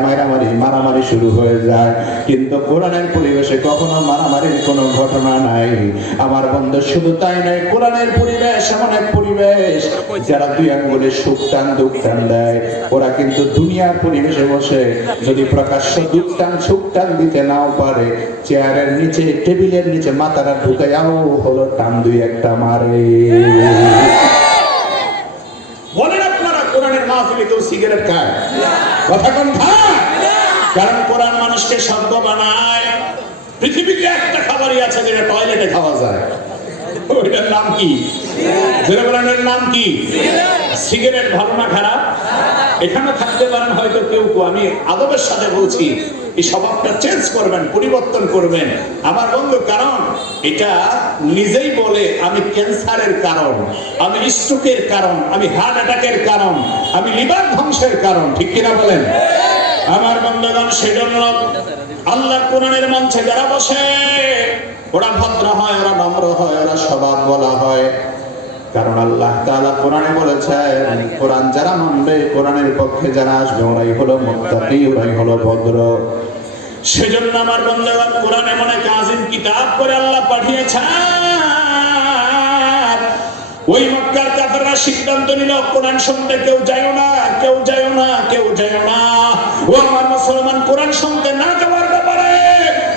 মারামারি শুরু হয়ে যায়। কিন্তু কোরআনের পরিবেশে কখনো মারামারির কোনো ঘটনা নাই। আমার বন্ধু শুধু তাই নয়, কোরআনের পরিবেশ এমন এক পরিবেশ, যারা দুই আঙ্গুলে সুখ টান দুঃখ টান দেয়, ওরা কিন্তু দুনিয়ার পরিবেশে বসে যদি প্রকাশ্য দুঃখ টান সুখ টান দিতে নাও পারে, চেয়ারের নিচে টেবিলের নিচে মাথাটা ঢুকাইয়াও হলো টান দুই একটা মারে। বলেন আপনারা কোরআনের মাহফিলে কেউ সিগারেট খায়? কথা কোন কারণ কোরআন মানুষকে সভ্য বানায়। পৃথিবীতে একটা খাবারই আছে যেটা টয়লেটে খাওয়া যায়, ওইটার নাম কি? জেরাবেলানের নাম কি? সিগারেট। ভালো না খারাপ? এখানে থাকতে পারেন হয়তো কেউ কেউ, আমি আদবের সাথে বলছি, এই স্বভাবটা চেঞ্জ করবেন, পরিবর্তন করবেন আমার বন্ধু। কারণ এটা নিজেই বলে আমি ক্যান্সারের কারণ, আমি স্ট্রোকের কারণ, আমি হার্ট অ্যাটাকের কারণ, আমি লিভার ধ্বংসের কারণ, ঠিক কিনা বলেন আমার বন্ধুগণ? সেজন্য আল্লাহ কোরআনের মঞ্চে যারা বসে ওরা ভদ্র হয়, ওরা নম্র হয়, ওরা স্বভাব বলা হয়। কারণ আল্লাহ তাআলা কোরআনে বলেছেন কোরআন যারা মানবে, কোরআনের পক্ষে যারা আসবে, ওরাই হলো মুত্তাকি, ওরাই হলো ভদ্র। সেজন্য আমার বন্ধুগণ কোরআন এমন এক আযীম কিতাব করে আল্লাহ পাঠিয়েছেন। ওই মক্কার কাফেররা সিদ্ধান্ত নিল কোরআন শুনতে কেউ যায় না, কেউ যায় না, কেউ যায় না। ও আমার মুসলমান, কোরআন শুনতে না যাওয়ার ব্যাপারে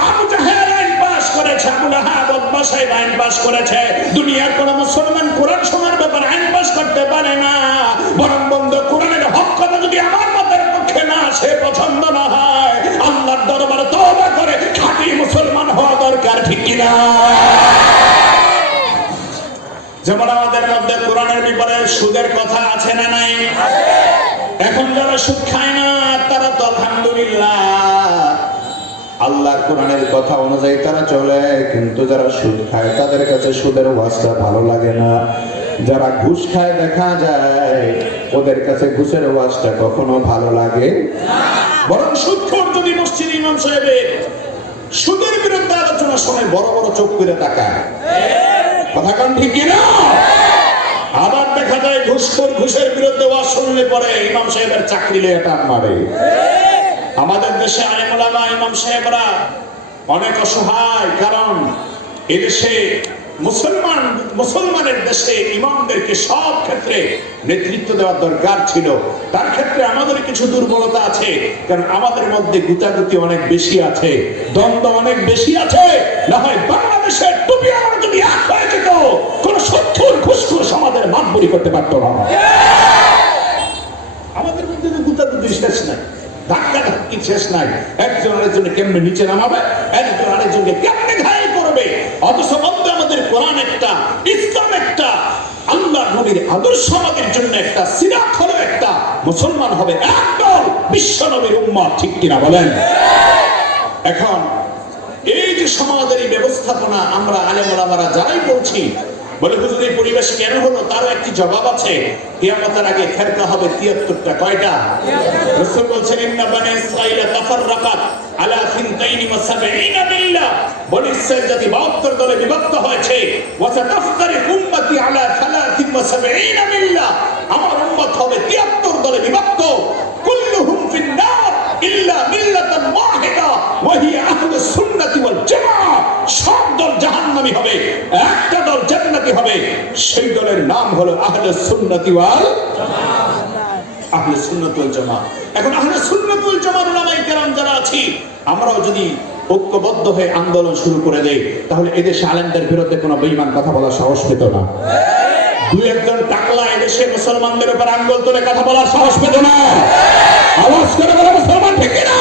আবু জাহেল আইন পাস করেছে, আবু লাহাব বদমাশাই আইন পাস করেছে। দুনিয়ার কোন মুসলমান কোরআন শোনার ব্যাপারে আইন পাস করতে পারে না। বরং বন্ধু, কোরআনের হক কথা যদি আমার মতের পক্ষে না আসে, পছন্দ না হয়, আল্লাহর দরবারে তওবা করে খাঁটি মুসলমান হওয়া দরকার, ঠিক কিনা? যেমন আমাদের মধ্যে কোরআনের ব্যাপারে সুদের কথা আছে না নাই? এখন যারা সুদ খায় না তারা তো আলহামদুলিল্লাহ আল্লাহর কোরআনের কথা অনুযায়ী তারা চলে, কিন্তু যারা সুদ খায় তাদের কাছে সুদের ওয়াজটা ভালো লাগে না। যারা ঘুষ খায় দেখা যায় ওদের কাছে ঘুষের ওয়াজটা কখনো ভালো লাগে না। বরং সুদখোর যদি মসজিদ ইমাম সাহেবের সুদের বিরুদ্ধে আলোচনা শুনে বড় বড় চোখ করে তাকায়, কথা কোন ঠিক কিনা? আবার দেখা যায় ঘুষখোর ঘুষের বিরুদ্ধে ওয়াজ শুনলে পরে ইমাম সাহেবের চাকরি লয়ে টান মারে। আমাদের দেশে আলেম ওলামা ইমাম সাহেবরা অনেক অসহায়, কারণ এদেশে মুসলমানের দেশে ইমামদেরকে সব ক্ষেত্রে নেতৃত্ব দেওয়ার দরকার ছিল। তার ক্ষেত্রে আমাদের কিছু দুর্বলতা আছে, কারণ আমাদের মধ্যে গুতাগুতি অনেক বেশি আছে, দ্বন্দ্ব অনেক বেশি আছে। না হয় বাংলাদেশের টুপি আমার যদি এক হয়ে যেত, কোন শত্রুর ঘুষখোর আমাদের মাতবরি করতে পারতো না। আমাদের মধ্যে গুতাগুতি শেষ নাই, ধাক্কা ধাক্কি শেষ নাই। একজন আরেকজনকে কেমনে নিচে নামাবে, একজন আরেকজনকে কেমনে ঘায়েল করবে। অথচ বন্ধু, আমাদের কোরআন একটা, ইসলাম একটা, আল্লাহ নবীর আদর্শ আমাদের জন্য একটা, সিরাত হলো একটা, মুসলমান হবে একদল বিশ্ব নবীর উম্মত, ঠিক কিনা বলেন? এখন এই যে সমাজের এই ব্যবস্থাপনা আমরা আলেম ওলামারা যারাই বলছি, বলে হুজুর এই পরিবেশ কেন হলো, তারও একটি জবাব আছে। কিয়ামতের আগে ফেরকা হবে 73টা। কয়টা? রাসূল বলেন ইন্না বানি ইসরাঈল তাফাররাকাত আলা 72 মিল্লা। বনি ইসরাঈল জাতি 72 দলে বিভক্ত হয়েছে। ওয়া সাতাফতারিকু উম্মতি আলা 73 মিল্লা। আমার উম্মত হবে 73 দলে বিভক্ত। কুল্লুহুম ফিন-নার ইল্লা মিল্লাতান ওয়াহিদা ওয়া হিয়া আহলুস সুন্নাতি ওয়াল জামাআহ। সব দল জাহান্নামী হবে, একটা দল জান্নাতি হবে, সেই দলের নাম হলো আহলুস সুন্নাতি ওয়াল জামাআহ। আহলুস সুন্নাতি ওয়াল জামাআহ। এখন আহলুস সুন্নাতি ওয়াল জামাআহর উলামায়ে কেরাম যারা আছি, আমরাও যদি ঐক্যবদ্ধ হয়ে আন্দোলন শুরু করে দেই, তাহলে এদেশে আলেমদের বিরুদ্ধে কোনো বেঈমান কথা বলার সাহস পেত না। দুই একজন টাকলা এদেশে মুসলমানদের উপর আঙ্গুল তুলে কথা বলার সাহস পেত না। আওয়াজ করে বলো মুসলমান, ঠিক কিনা?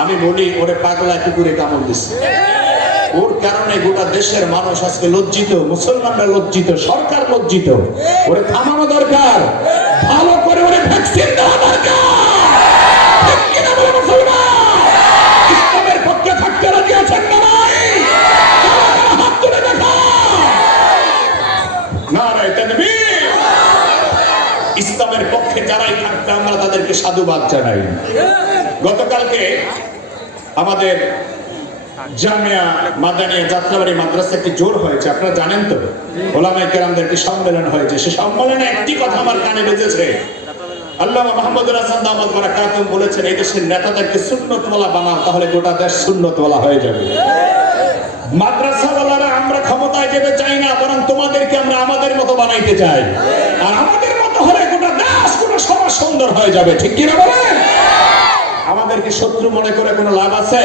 আমি বলি ওরে পাগলা কুকুরে কামড় দিছে, ওর কারণে গোটা দেশের মানুষ আজকে লজ্জিত, মুসলমানরা লজ্জিত, সরকার লজ্জিত। ওরে থামানো দরকার, ভালো করে ওরে ভ্যাকসিন দেওয়া দরকার, ঠিক কিনা বলো মুসলমান? ইসলামের পক্ষে থাকতে রাজি আছেন না ভাই? হাত তুলে দেখা। নারায়ে তাকবীর। ইসলামের পক্ষে যারাই থাকবে আমরা তাদেরকে সাধুবাদ জানাই। গতকালকে আমাদের জামিয়া মাদানিয়া যাত্রাবাড়ি মাদ্রাসা একটি জোর হয়েছে, আপনারা জানেন তো, ওলামায়ে কেরামদের একটি সম্মেলন হয়েছে। সে সম্মেলনে একটি কথা আমার কানে বেজেছে। আল্লামা মাহমুদুল হাসান দামাত বারাকাতুহু বলেছেন, এই দেশের নেতাদেরকে সুন্নতওয়ালা বানাও, তাহলে গোটা দেশ সুন্নতওয়ালা হয়ে যাবে। মাদ্রাসাওয়ালারা আমরা ক্ষমতায় যেতে চাই না, বরং তোমাদেরকে আমরা আমাদের মতো বানাইতে চাই। আর আমাদের মতো হলে গোটা দেশ, গোটা সমাজ সুন্দর হয়ে যাবে, ঠিক কিনা বলেন? আমাদেরকে শত্রু মনে করে কোনো লাভ আছে?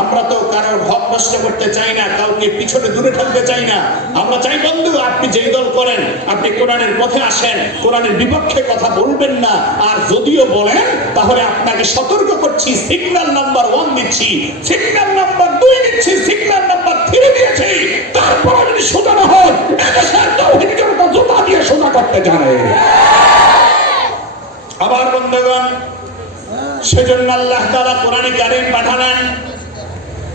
আমরা তো কারোর হক নষ্ট করতে চাই না, কাউকে পিছনে দূরে ঠেলতে চাই না। আমরা চাই বন্ধু আপনি যেই দল করেন আপনি কোরআনের পথে আসেন, কোরআনের বিপক্ষে কথা বলবেন না। আর যদিও বলেন তাহলে আপনাকে সতর্ক করছি, সিগন্যাল নাম্বার 1 দিচ্ছি, সিগন্যাল নাম্বার 2 দিচ্ছি, সিগন্যাল নাম্বার 3 দিয়েছি। তারপর যদি সোজা না হয় এদেশের তাওহীদ জনতা জুতা দিয়ে সোজা করতে জানে। আবার বন্ধুগণ, সেজন্য আল্লাহ তাআলা কোরআনে কারীম পাঠালেন।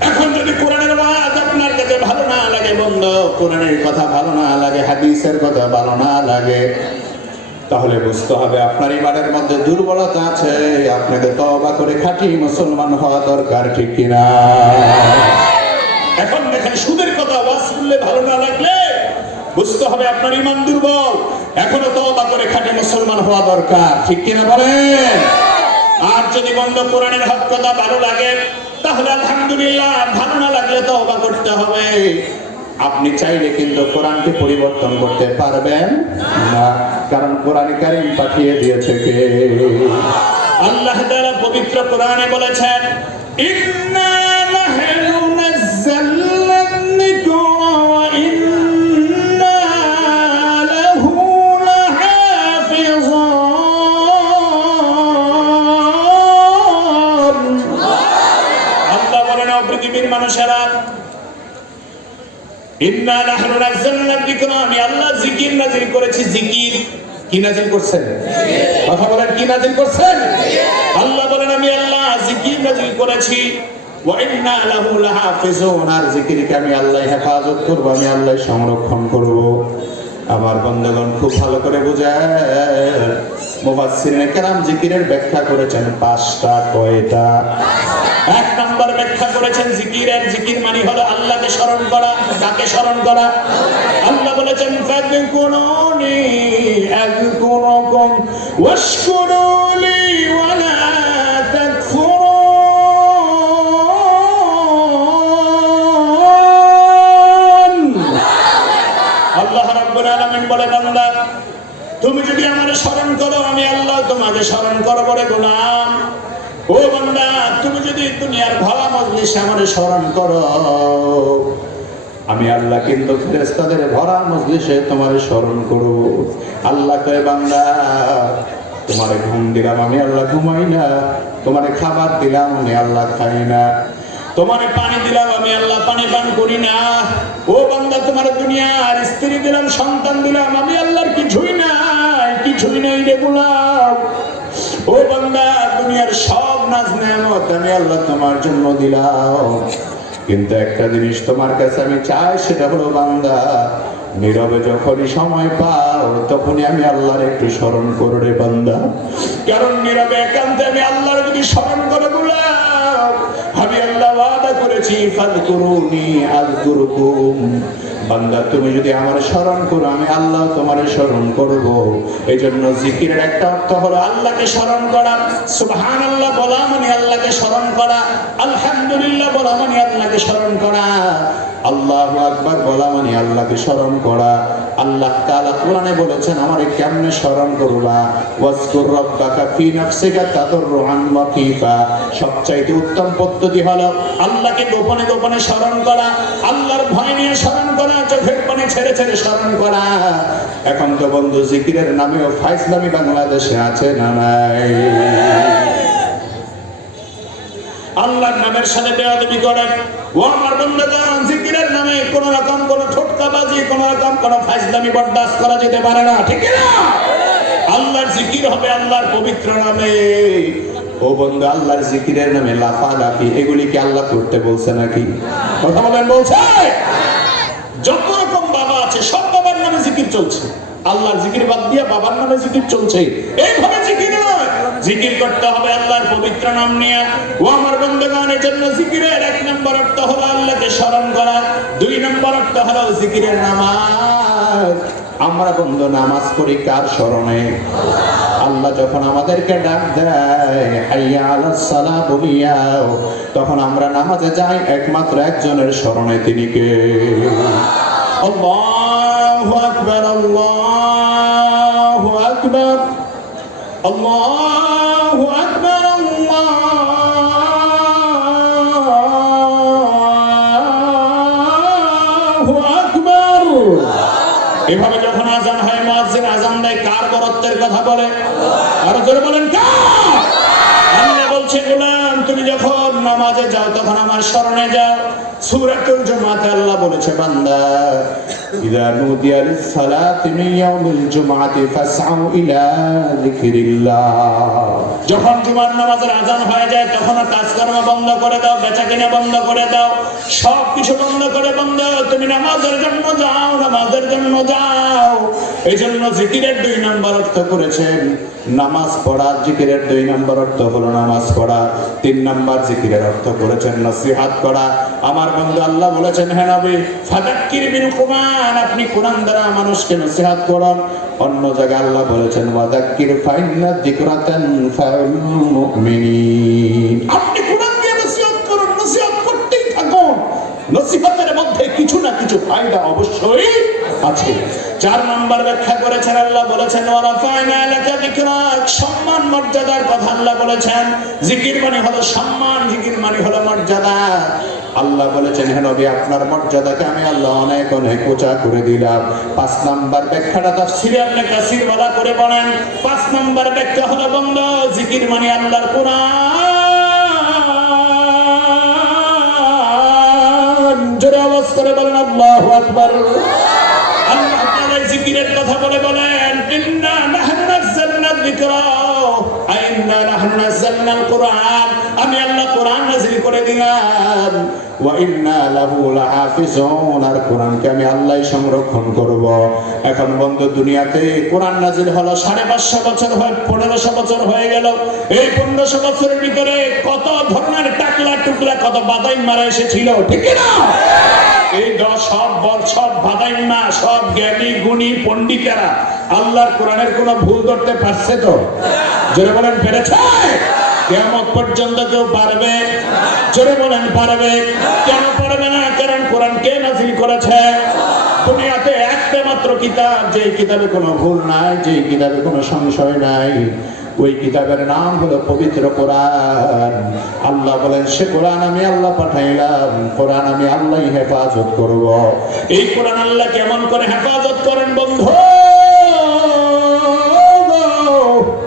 এখন যদি কোরআনের ওয়াজ আপনার কাছে ভালো না লাগে বন্ধু, কোরআনের কথা ভালো না লাগে, হাদিসের কথা ভালো না লাগে, তাহলে বুঝতে হবে আপনার ইমানের মধ্যে দুর্বলতা আছে। আপনাকে তওবা করে খাঁটি মুসলমান হওয়া দরকার, ঠিক কিনা? এখন দেখেন, সুদের কথা ওয়াজ শুনলে ভালো না লাগলে বুঝতে হবে আপনার ইমান দুর্বল। এখনো তওবা করে খাঁটি মুসলমান হওয়া দরকার, ঠিক কিনা বলেন? আর যদি বন্ধু কোরআনের হক কথা ভালো লাগে তাহলে আলহামদুলিল্লাহ, ভালো না লাগলে তওবা করতে হবে। আপনি চাইলে কিন্তু কোরআনকে পরিবর্তন করতে পারবেন না, কারণ কোরআন কারীম পাঠিয়ে দিয়েছে কে? আল্লাহ তাআলা পবিত্র কোরআনে বলেছেন, ইন্না নাহনু নাযালনা যিকরা ওয়া ইন্না লাহু লাহাফিযুন। আল্লাহ বলেন, ও পৃথিবীর মানুষেরা, ইন্না নাহনু নাযালনা যিকরা, আমি আল্লাহ জিকির নাযিল করেছি। জিকির কি নাযিল করছেন? কথা বলেন, কি নাযিল করছেন? আল্লাহ বলেন, আমি আল্লাহ জিকির নাযিল করেছি। ওয়া ইন্না লাহু লাহাফিজুন, আর জিকিরকে আমি আল্লাহ হেফাজত করব, আমি আল্লাহ সংরক্ষণ করব। আমার বন্ধুগণ, খুব ভালো করে বুঝেন, মুফাসসিরিনে কেরাম জিকিরের ব্যাখ্যা করেছেন 5টা। কয়টা? 1 নম্বর ব্যাখ্যা করেছেন জিকিরের, জিকির মানে হলো আল্লাহকে স্মরণ করা। কাকে স্মরণ করা? আল্লাহ বলেছেন, ফাযকুরুনি আযকুরুকুম ওয়াশকুরুলি ওয়ালা তাকফুরুন। আল্লাহ রাব্বুল আলামিন বলে, বান্দা তুমি যদি আমারে স্মরণ করো আমি আল্লাহ তোমাকে স্মরণ করব রে গোলাম। ও বান্দা, তুমি যদি দুনিয়ার ভালো মজলিসে আমারে স্মরণ করো আমি আল্লাহ কিন্তু ফেরেশতাদের ভরা মজলিসে তোমারে স্মরণ করব। আল্লাহ কয়, বান্দা তোমারে ঘুম দিলাম আমি আল্লাহ ঘুমাই না, তোমারে খাবার দিলাম আমি আল্লাহ খাই না, তোমারে পানি দিলাম আমি আল্লাহ পানি পান করি না। ও বান্দা, তোমার দুনিয়ার স্ত্রী দিলাম, সন্তান দিলাম, আমি আল্লাহর কিছুই নাই, কিছুই নাই রে গোলাম। ও বান্দা, দুনিয়ার সব নাজ নেয়ামত আমি আল্লাহ তোমার জন্য দিলাম, কিন্তু একটা জিনিস তোমার কাছে আমি চাই, সেটা হলো বান্দা নীরবে যখনই সময় পাও তখনই আমি আল্লাহর একটু স্মরণ করো রে বান্দা। কারণ নীরবে একান্তে আমি আল্লাহর যদি স্মরণ করে বললাম, আমি আল্লাহ ওয়াদা করেছি, ফাযকুরুনি আযকুরুকুম, বান্দা তুমি যদি আমার স্মরণ করো আমি আল্লাহ তোমার স্মরণ করব। এই জন্য জিকিরের একটা অর্থ হলো আল্লাহকে স্মরণ করা। সুবহানাল্লাহ বলা মানে আল্লাহকে স্মরণ করা, আলহামদুলিল্লাহ বলা মানে আল্লাহকে স্মরণ করা, আল্লাহু আকবার বলা মানে আল্লাহকে স্মরণ করা। আল্লাহ তাআলা কোরআনে বলেছেন, আমারে কেমনে স্মরণ করবা? ওয়াজকুর রাব্বাকা ফি নাফসিকা তাদাররুআন ওয়া খীফা, সবচাইতে উত্তম পদ্ধতি হলো আল্লাহকে গোপনে গোপনে স্মরণ করা, আল্লাহর ভয় নিয়ে স্মরণ করা, চোখের পানি ছেড়ে ছেড়ে স্মরণ করা। এখন তো বন্ধু জিকিরের নামেও ফাইজলামি বাংলাদেশে আছে না নাই? আল্লাহর নামের সাথে বেয়াদবি করেন। ও আমার বন্ধুগণ, জিকিরের নামে কোন রকম কোন ঠোটকাবাজি, কোন রকম কোন ফাইজলামি বরদাস্ত করা যেতে পারে না, ঠিক না? আল্লাহর জিকির হবে আল্লাহর পবিত্র নামে। ও বন্ধু, আল্লাহর জিকিরের নামে লাফালাফি এগুলি কি আল্লাহ করতে বলছে নাকি? কথা বলেন, বলছে? যত রকম বাবা আছে সব বাবার নামে জিকির চলছে, আল্লাহর জিকির বাদ দিয়ে বাবার নামে জিকির চলছে। এইভাবে জিকির নয়, জিকির করতে হবে আল্লাহর পবিত্র নাম নিয়ে। ও আমার বন্ধুগণ, এর জন্য জিকিরের 1 নম্বর অর্থ হলো আল্লাহকে স্মরণ করা, 2 নম্বর অর্থ হলো জিকিরের নামাজ। আমরা বন্ধু নামাজ পড়ি কার স্মরণে? আল্লাহ যখন আমাদেরকে ডাক দেয় হাইয়া আলাস সালাহ বলিয়াও, তখন আমরা নামাজে যাই একমাত্র একজনের স্মরণে, তিনি কে? আল্লাহু আকবার, আল্লাহু আকবার, আল্লাহু আকবার, আল্লাহু এভাবে যখন আজান হয় মুয়াজ্জিন আজান দেয় কার বরত্বের কথা বলে? আরো জোরে বলেন কার? আল্লাহ বলছে গোলাম তুমি যখন নামাজে যাও তখন আমার স্মরণে যাও। সূরাতুল জুমাতে আল্লাহ বলেছে বান্দা ইযা নুদিয়া লিস-সালাতি মিন ইয়াউমিল জুমআতি ফাসআউ ইলা যিকরিল্লাহ। যখন জুমার নামাজের আজান হয়ে যায় তখন কাজকর্ম বন্ধ করে দাও, বেচাকেনা বন্ধ করে দাও, সব কিছু বন্ধ করে বন্ধ তুমি নামাজের জন্য যাও, নামাজের জন্য যাও। এই জন্য জিকিরের 2 নম্বর অর্থ করেছেন নামাজ পড়া, জিকিরের 2 নম্বর অর্থ হলো নামাজ পড়া, 3 নম্বর জিকিরের অর্থ করেছেন নসিহত করা। আমার বন্ধু আল্লাহ বলেছেন হে নবী ফাযাক্কির বিল কুরআন, আপনি কোরআন দ্বারা মানুষকে নসিহত করুন। অন্য জায়গায় আল্লাহ বলেছেন ওয়াযাক্কির ফাইন্না যিকরা তানফাউল মুমিনিন, আপনি কোরআন দিয়ে নসিহত করুন, নসিহত করতেই থাকুন। নসিহতের মধ্যে কিছু না কিছু ফায়দা অবশ্যই আছে। 4 নম্বর ব্যাখ্যা করেছেন আল্লাহ বলেছেন ওয়ারাফা'না লাকা যিকরাক, সম্মান মর্যাদার কথা আল্লাহ বলেছেন। জিকির মানে হলো সম্মান, জিকির মানে হলো মর্যাদা। আল্লাহ বলেছেন হে নবী আপনার মর্যাদাকে আমি আল্লাহ অনেক অনেক উঁচা করে দিলাম। 5 নম্বর ব্যাখ্যাটা তাফসীরে ইবনে কাসির বলা করে বলেন 5 নম্বর ব্যাখ্যা হলো বন্ধু জিকির মানে আল্লাহর কোরআন। জোরে আওয়াজ করে বলেন আল্লাহু আকবার। আল্লাহ তাআলা জিকিরের কথা বলেন ইন্না নাহনু নাযালনা যিকরা ইন্না নাহনু নাযালনাল কুরআন, আমি আল্লাহ কোরআন নাযিল করে দিলাম। ওয়া ইন্না লাহু লাহাফিজুন, আর কোরআনকে আমি আল্লাহই সংরক্ষণ করব। এখন বন্ধু দুনিয়াতে কোরআন নাযিল হলো 550 বছর হয় 1500 বছর হয়ে গেল। এই 1500 বছরের ভিতরে কত ধরনের টাকলা টুকরা কত বাদাই মারা এসেছিল, ঠিক কি না? এই সব বাদাইমা সব জ্ঞানী গুণী পণ্ডিতেরা আল্লাহর কোরআনের কোনো ভুল ধরতে পারছে তো? জোরে বলেন পেরেছে? কিয়ামত পর্যন্ত কেউ পারবে? জোরে বলেন পারবে? কেন পারবে না? কারণ কোরআন কে নাযিল করেছে? দুনিয়াতে একটা মাত্র কিতাব, যে কিতাবে কোনো ভুল নাই, যে কিতাবে কোনো সংশয় নাই, ওই কিতাবের নাম হলো পবিত্র কোরআন। আল্লাহ বলেন সে কোরআন আমি আল্লাহ পাঠাইলাম, কোরআন আমি আল্লাহই হেফাজত করব। এই কোরআন আল্লাহ কেমন করে হেফাজত করেন বন্ধু?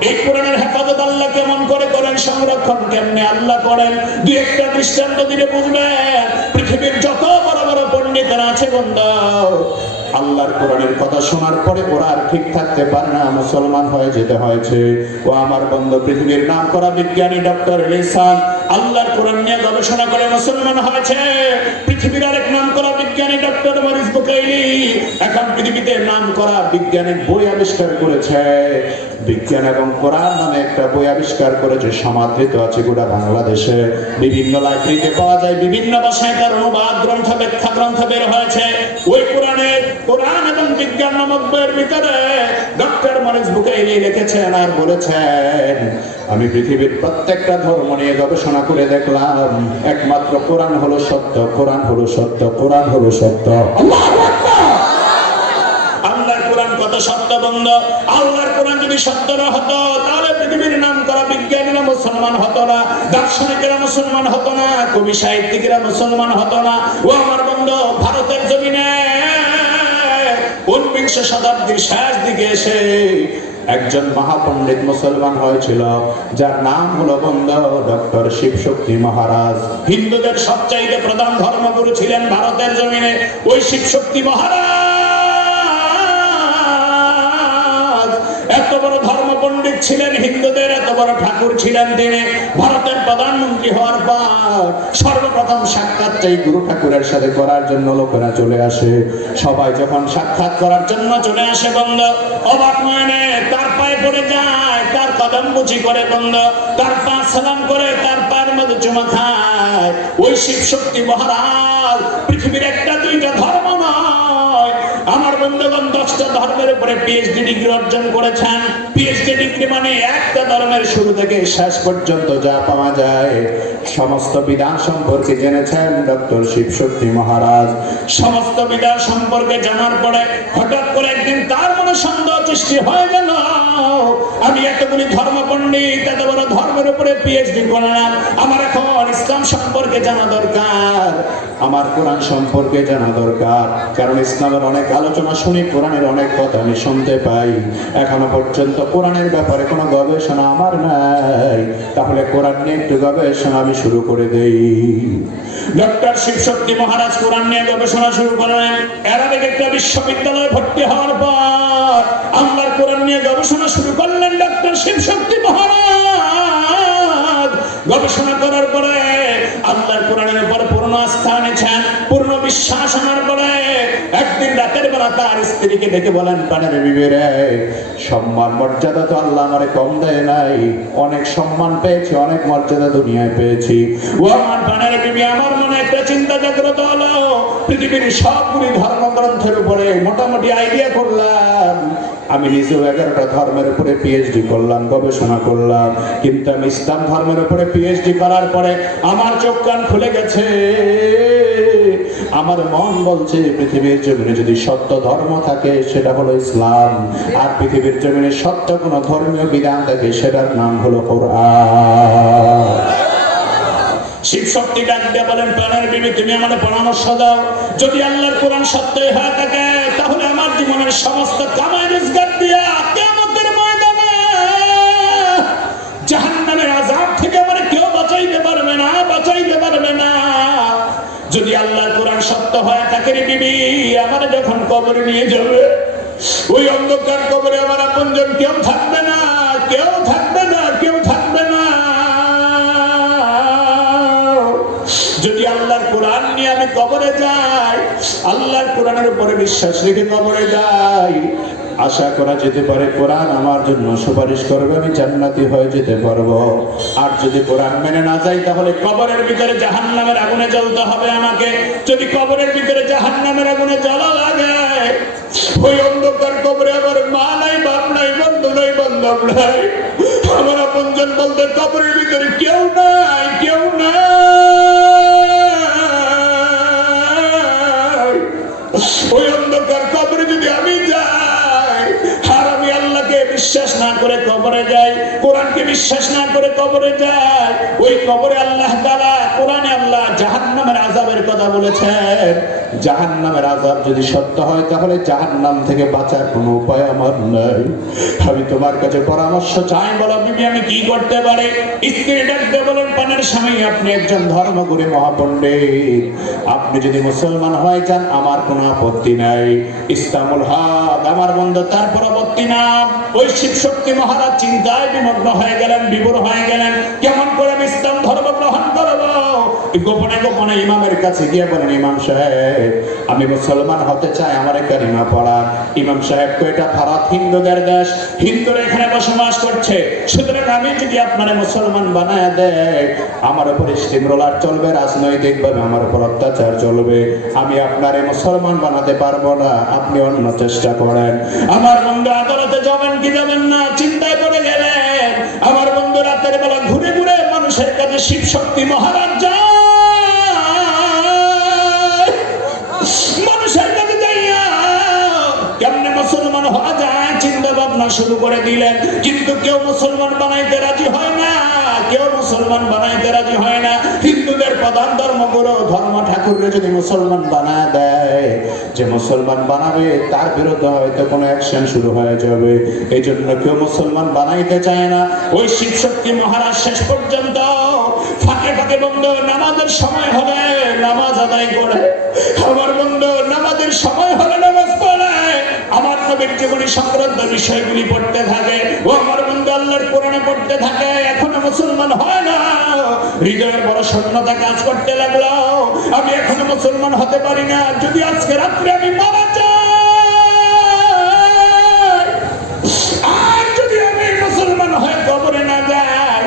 এই কোরআনের হেফাজত আল্লাহ কেমন করে করেন, সংরক্ষণ কেমনে আল্লাহ করেন? দুই একটা দৃষ্টান্ত দিলে বুঝবেন। পৃথিবীর যত বড় বড় পণ্ডিতরা আছে বন্ধু আল্লাহর কোরআনের কথা শোনার পরে ওরা আর ঠিক থাকতে পারে না, মুসলমান হয়ে যেতে হয়েছে। ও আমার বন্ধু পৃথিবীর নাম করা বিজ্ঞানী ডক্টর এলিসান আল্লাহর কোরআন নিয়ে গবেষণা করে মুসলমান হয়েছে। পৃথিবীর আরেক নাম করা বিজ্ঞানী ডক্টর মরিস বুকাইলি এখন পৃথিবীতে নাম করা বিজ্ঞানের বই আবিষ্কার করেছে। বিজ্ঞান এবং কোরআন নামে একটা বই আবিষ্কার করেছে, সমাদৃত আছে গোটা বাংলাদেশে, বিভিন্ন লাইব্রেরিতে পাওয়া যায়, বিভিন্ন ভাষায় তার অনুবাদ গ্রন্থ ব্যাখ্যা গ্রন্থ বের হয়েছে। ওই কোরআন এবং বিজ্ঞান নামক বইয়ের ভিতরে ডক্টর মরিস বুকাইলি লিখেছেন আর বলেছেন আমি পৃথিবীর প্রত্যেকটা ধর্ম নিয়ে গবেষণা করে দেখলাম একমাত্র কোরআন হলো সত্য, কোরআন হলো সত্য, কোরআন হলো সত্য। আল্লাহু আকবার। আল্লাহর কোরআন কত সত্য বন্ধু। আল্লাহর কোরআন যদি সত্য না হতো তাহলে পৃথিবীর নাম করা বিজ্ঞানীরা মুসলমান হতো না, দার্শনিকেরা মুসলমান হতো না, কবি সাহিত্যিকেরা মুসলমান হতো না। ও আমার বন্ধু ভারতের জমিনে 19 শতাব্দীর শেষ দিকে এসে একজন মহাপণ্ডিত মুসলমান হয়েছিল যার নাম হলো বন্ধু ডক্টর শিবশক্তি মহারাজ। হিন্দুদের সবচাইতে প্রধান ধর্মগুরু ছিলেন ভারতের জমিনে ওই শিবশক্তি মহারাজ। এত বড় ধর্ম পণ্ডিত ছিলেন, হিন্দুদের এত বড় ঠাকুর ছিলেন তিনি। ভারতের প্রধানমন্ত্রী হওয়ার পর সর্বপ্রথম সাক্ষাৎ চাই গুরু ঠাকুরের সাথে করার জন্য লোকেরা চলে আসে। সবাই যখন সাক্ষাৎ করার জন্য চলে আসে বন্ধু অবাক মানে তার পায়ে পড়ে যায়, তার কদম বুঝি করে বন্ধু, তার পা সালাম করে, তার পায়ের মধ্যে চুমা খায়। ওই শিবশক্তি মহারাজ পৃথিবীর একটা দুইটা ধর্ম নয় আমার বন্ধুগণ 10টা ধর্মের উপরে পিএইচডি ডিগ্রি অর্জন করেছেন। পিএইচডি ডিগ্রি মানে একটা ধর্মের শুরু থেকে শেষ পর্যন্ত যা পাওয়া যায় সমস্ত বিধান সম্পর্কে জেনেছেন ডক্টর শিবশক্তি মহারাজ। সমস্ত বিধান সম্পর্কে জানার পরে হঠাৎ করে একদিন তার মনে সন্দেহ সৃষ্টি হয়ে গেল, আমি এতগুলি ধর্ম পণ্ডিত এত বড় ধর্মের ধর্মের উপরে পিএইচডি করলাম, আমার এখন ইসলাম সম্পর্কে জানা দরকার, আমার কোরআন সম্পর্কে জানা দরকার। কারণ ইসলামের অনেক আলোচনা শুনি, কোরআনের অনেক কথা আমি শুনতে পাই, এখনো পর্যন্ত কোরআনের ব্যাপারে কোনো গবেষণা আমার নাই। তাহলে কোরআন নিয়ে একটু গবেষণা আমি শুরু করে দেই। ডক্টর শিবশক্তি মহারাজ কোরআন নিয়ে গবেষণা শুরু করলেন। এরাবিক একটা বিশ্ববিদ্যালয়ে ভর্তি হওয়ার পর আল্লাহর কোরআন নিয়ে গবেষণা শুরু করলেন ডক্টর শিবশক্তি মহারাজ। গবেষণা করার পরে আল্লাহর কোরআনের উপর পূর্ণ আস্থা এনেছেন, পূর্ণ বিশ্বাস আনার পরে একদিন রাতের বেলা তার স্ত্রীকে ডেকে বলেন, প্রাণের বিবি রে, সম্মান মর্যাদা তো আল্লাহ আমারে কম দেয় নাই, অনেক সম্মান পেয়েছি, অনেক মর্যাদা দুনিয়ায় পেয়েছি। ও আমার প্রাণের বিবি, আমার মনে একটা চিন্তা জাগ্রত হলো, পৃথিবীর সবগুলি ধর্মগ্রন্থের উপরে মোটামুটি আইডিয়া করলাম, আমি নিজেও 11টা ধর্মের উপরে পিএইচডি করলাম, গবেষণা করলাম, কিন্তু আমি ইসলাম ধর্মের উপরে পিএইচডি করার পরে আমার চোখ কান খুলে গেছে। আমার মন বলছে পৃথিবীর জমিনে যদি সত্য ধর্ম থাকে সেটা হলো ইসলাম, আর পৃথিবীর জমিনে সত্য কোনো ধর্মীয় বিধান থাকে সেটার নাম হলো কোরআন। শিবশক্তি ডাক দিয়ে বলেন, প্রাণের বিবি তুমি আমাদের পরামর্শ দাও, যদি আল্লাহর কোরআন সত্যই হয়ে থাকে তাহলে আমার জীবনের সমস্ত কামাই রোজগার দিয়া কিয়ামতের ময়দানে জাহান্নামের আযাব থেকে আমার কেউ বাঁচাইতে পারবে না, বাঁচাইতে পারবে না। যদি আল্লাহর কোরআন সত্য হয়ে থাকে রে বিবি, আমার যখন কবরে নিয়ে যাবে, ওই অন্ধকার কবরে আমার আপনজন কেউ থাকবে না, কেউ থাকবে না, কেউ থাকবে না। যদি আল্লাহর কোরআন নিয়ে আমি কবরে যাই, আল্লাহর কোরআনের উপরে বিশ্বাস রেখে কবরে যাই, আশা করা যেতে পারে কোরআন আমার জন্য সুপারিশ করবে, আমি জান্নাতি হয়ে যেতে পারবো। আর যদি কোরআন মেনে না যাই তাহলে কবরের ভিতরে জাহান্নামের আগুনে জ্বলতে হবে আমাকে। যদি কবরের ভিতরে জাহান্নামের আগুনে জ্বলা লাগে, ওই অন্ধকার কবরে আমার মা নাই, বাপ নাই, বন্ধু নাই, বান্ধব নাই, আমার আপনজন বলতে কবরের ভিতরে কেউ নাই, কেউ নাই। ওই অন্ধকার কবরে যদি আমি যাই, আর আমি আল্লাহকে বিশ্বাস না করে কবরে যাই, কোরআনকে বিশ্বাস না করে কবরে যাই, ওই কবরে আল্লাহ তাআলা কোরআনে আল্লাহ জাহান্নামের আযাবের কথা বলেছেন। জাহান্নামের আযাব যদি সত্য হয় তাহলে জাহান্নাম থেকে বাঁচার কোনো উপায় আমার নাই। আমি তোমার কাছে পরামর্শ চাই, বলো বিবি আমি কি করতে পারি? স্ত্রী ডাকতে বলেন, প্রাণের স্বামী আপনি একজন ধর্মগুরু মহাপণ্ডিত, আপনি যদি মুসলমান হয়ে যান আমার কোনো আপত্তি নাই, ইসলামুল হক আমার বন্ধু, তার পরবর্তী নাম। ওই শিবশক্তি মহারাজ চিন্তায় বিমগ্ন হয়ে গেলেন, বিভোর হয়ে গেলেন, কেমন করে আমি ইসলাম ধর্ম গ্রহণ করব? গোপনে গোপনে ইমামের কাছে গিয়ে বলেন, ইমাম সাহেব আমি মুসলমান হতে চাই, আমার কালিমা পড়া। ইমাম সাহেব এটা ভারত হিন্দুদের দেশ, হিন্দুরা এখানে বসবাস করছে, সুতরাং আমি যদি আপনারা মুসলমান বানায় দেয় আমার উপর স্টিমরোলার চলবে, রাজনৈতিক ভাবে আমার উপর অত্যাচার চলবে, আমি আপনারে মুসলমান বানাতে পারবো না, আপনি অন্য চেষ্টা করেন। আমার বন্ধু আদালতে যাবেন কি যাবেন না চিন্তায় পড়ে গেলেন। আমার বন্ধু রাতের বেলা ঘুরে ঘুরে মানুষের কাছে শিবশক্তি মহারাজ যায়, মানুষের কাছে যাইয়া কেমনে মুসলমান হওয়া যায় চিন্তা ভাবনা শুরু করে দিলেন, কিন্তু কেউ মুসলমান বানাইতে রাজি হয় না, কেউ মুসলমান বানাইতে রাজি হয় না। হিন্দুদের প্রধান ধর্মগুরু ধর্ম ঠাকুরকে যদি মুসলমান বানায় দেয়, যে মুসলমান বানাবে তার বিরুদ্ধে হয়তো কোনো অ্যাকশন শুরু হয়ে যাবে, এই জন্য কেউ মুসলমান বানাইতে চায় না। ওই শিবশক্তি মহারাজ শেষ পর্যন্ত ফাঁকে ফাঁকে বন্ধু নামাজের সময় হলে নামাজ আদায় করে, আমার বন্ধু নামাজের সময় হলে নামাজ পড়ে, আমার নবীর জীবনী সংক্রান্ত বিষয়গুলি পড়তে থাকে, ও আমার বন্ধু আল্লাহর কোরআনে পড়তে থাকে। এখনো মুসলমান হয় না, হৃদয়ের বড় শূন্যতা কাজ করতে লাগলো, আমি এখনো মুসলমান হতে পারি না। যদি আজকে রাত্রে আমি মারা যাই, আর যদি আমি মুসলমান হয়ে কবরে না যাই,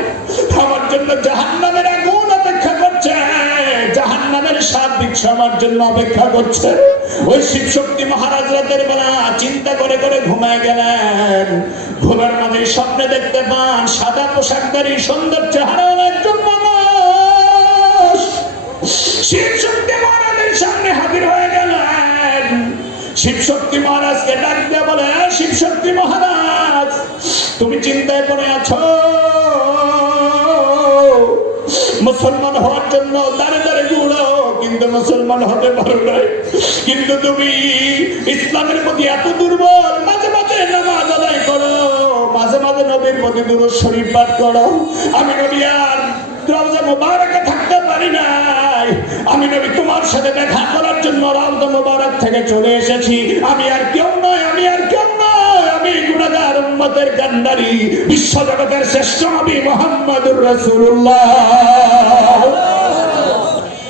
আমার জন্য জাহান্নামের আগুন অপেক্ষা করছে, জাহান্নামের সাত দিচ্ছে আমার জন্য অপেক্ষা করছে। ওই শিবশক্তি মহারাজ রাতের বেলা চিন্তা করে করে ঘুমায় গেলেন। ঘুমের মাঝে স্বপ্নে দেখতে পান সাদা পোশাকধারী সুন্দর চেহারার একজন মানুষ শিবশক্তি মহারাজের সামনে হাজির হয়ে গেলেন। শিবশক্তি মহারাজকে ডাক দিয়ে বলে, শিবশক্তি মহারাজ তুমি চিন্তায় পড়ে আছো, মুসলমান হওয়ার জন্য দাঁড়ে দাঁড়ে ঘুরো, কিন্তু মুসলমান হতে পারো নাই। কিন্তু তুমি ইসলামের প্রতি এত দুর্বল, মাঝে মাঝে নামাজ আদায় করো, মাঝে মাঝে নবীর প্রতি দুরূদ শরীফ পাঠ করো। আমি নবী আর রওজা মুবারকে থাকতে পারি নাই, আমি নবী তোমার সাথে দেখা করার জন্য রওজা মুবারক থেকে চলে এসেছি। আমি আর কেউ নয়, আমি আর কেউ নয়, আমি গুনাহগার উম্মতের কান্ডারি বিশ্ব জগতের শ্রেষ্ঠ নবী মুহাম্মদুর রাসূলুল্লাহ।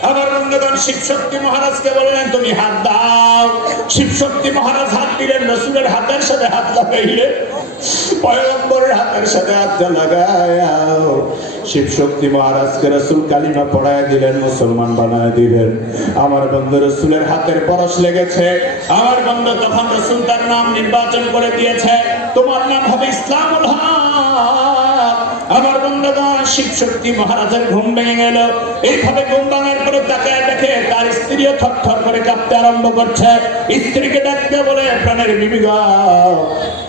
আমার বন্ধুগণ, শিবশক্তি মহারাজকে বললেন তুমি হাত দাও। শিবশক্তি মহারাজ হাত দিলেন, রসুলের হাতের সাথে হাত লাগাইলেন, পয়গম্বরের হাতের সাথে হাতটা লাগাও। শিবশক্তি মহারাজকে রসুল কালিমা পড়ায় দিলেন, মুসলমান বানায় দিলেন। আমার বন্ধু রসুলের হাতের পরশ লেগেছে। আমার বন্ধু তখন রসুল তার নাম নির্বাচন করে দিয়েছে, তোমার নাম হবে ইসলামুল হক। আমার বন্ধুগণ, শিবশক্তি মহারাজের ঘুম ভেঙে গেল। এইভাবে ঘুম ভাঙার পরে তাকায় দেখে তার স্ত্রীও থরথর করে কাঁপতে আরম্ভ করছে। স্ত্রীকে ডাকতে বলে, প্রাণের বিবি গো,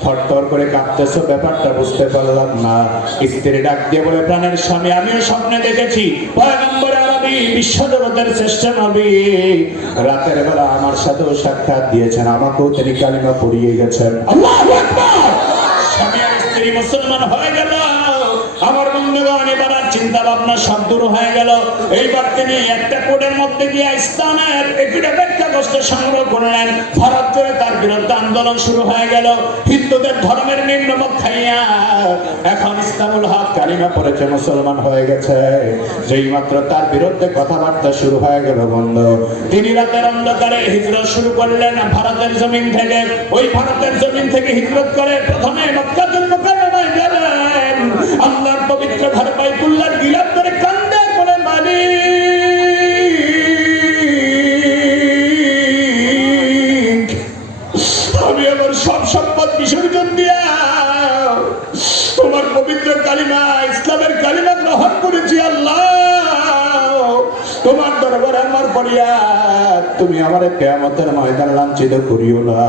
থরথর করে কাঁপতেছো, ব্যাপারটা বুঝতে পারলাম না। স্ত্রী ডাক দিয়ে বলে, প্রাণের স্বামী, আমিও স্বপ্নে দেখেছি পয়গম্বর আরবি বিশ্বজগতের শ্রেষ্ঠ নবী রাতের বেলা আমার সাথেও সাক্ষাৎ দিয়েছেন, আমাকেও তিনি কালিমা পড়িয়ে গেছেন। আল্লাহু আকবার। স্বামী আর স্ত্রী মুসলমান হয়ে গেল। আমার বন্ধুগণ, এবার আর চিন্তা ভাবনা সব দূর হয়ে গেল। এইবার তিনি একটা কোডের মধ্যে গিয়ে ইসলামের এফিডেভিট কাগজটা সংগ্রহ করলেন। ভারত জুড়ে তার বিরুদ্ধে আন্দোলন শুরু হয়ে গেল। হিন্দুদের ধর্মের নিম্নমুখ খাইয়া এখন ইসলামুল হক কালিমা পড়েছে, মুসলমান হয়ে গেছে। যেই মাত্র তার বিরুদ্ধে কথাবার্তা শুরু হয়ে গেল বন্ধু, তিনি রাতের অন্ধকারে হিজরত শুরু করলেন ভারতের জমিন থেকে। ওই ভারতের জমিন থেকে হিজরত করে প্রথমে মক্কাতুল মুকাররমায় গেলেন। আল্লাহর পবিত্র ঘর বাইতুল্লাহর গিলাফ করে কান্দে বলে, মালিক, আমি আমার সব সম্পদ বিসর্জন দিয়া তোমার পবিত্র কালিমা ইসলামের কালিমা গ্রহণ করেছি। আল্লাহ, তোমার দরবারে আমার ফরিয়াদ, তুমি আমার কিয়ামতের ময়দানে লাঞ্ছিত করিও না।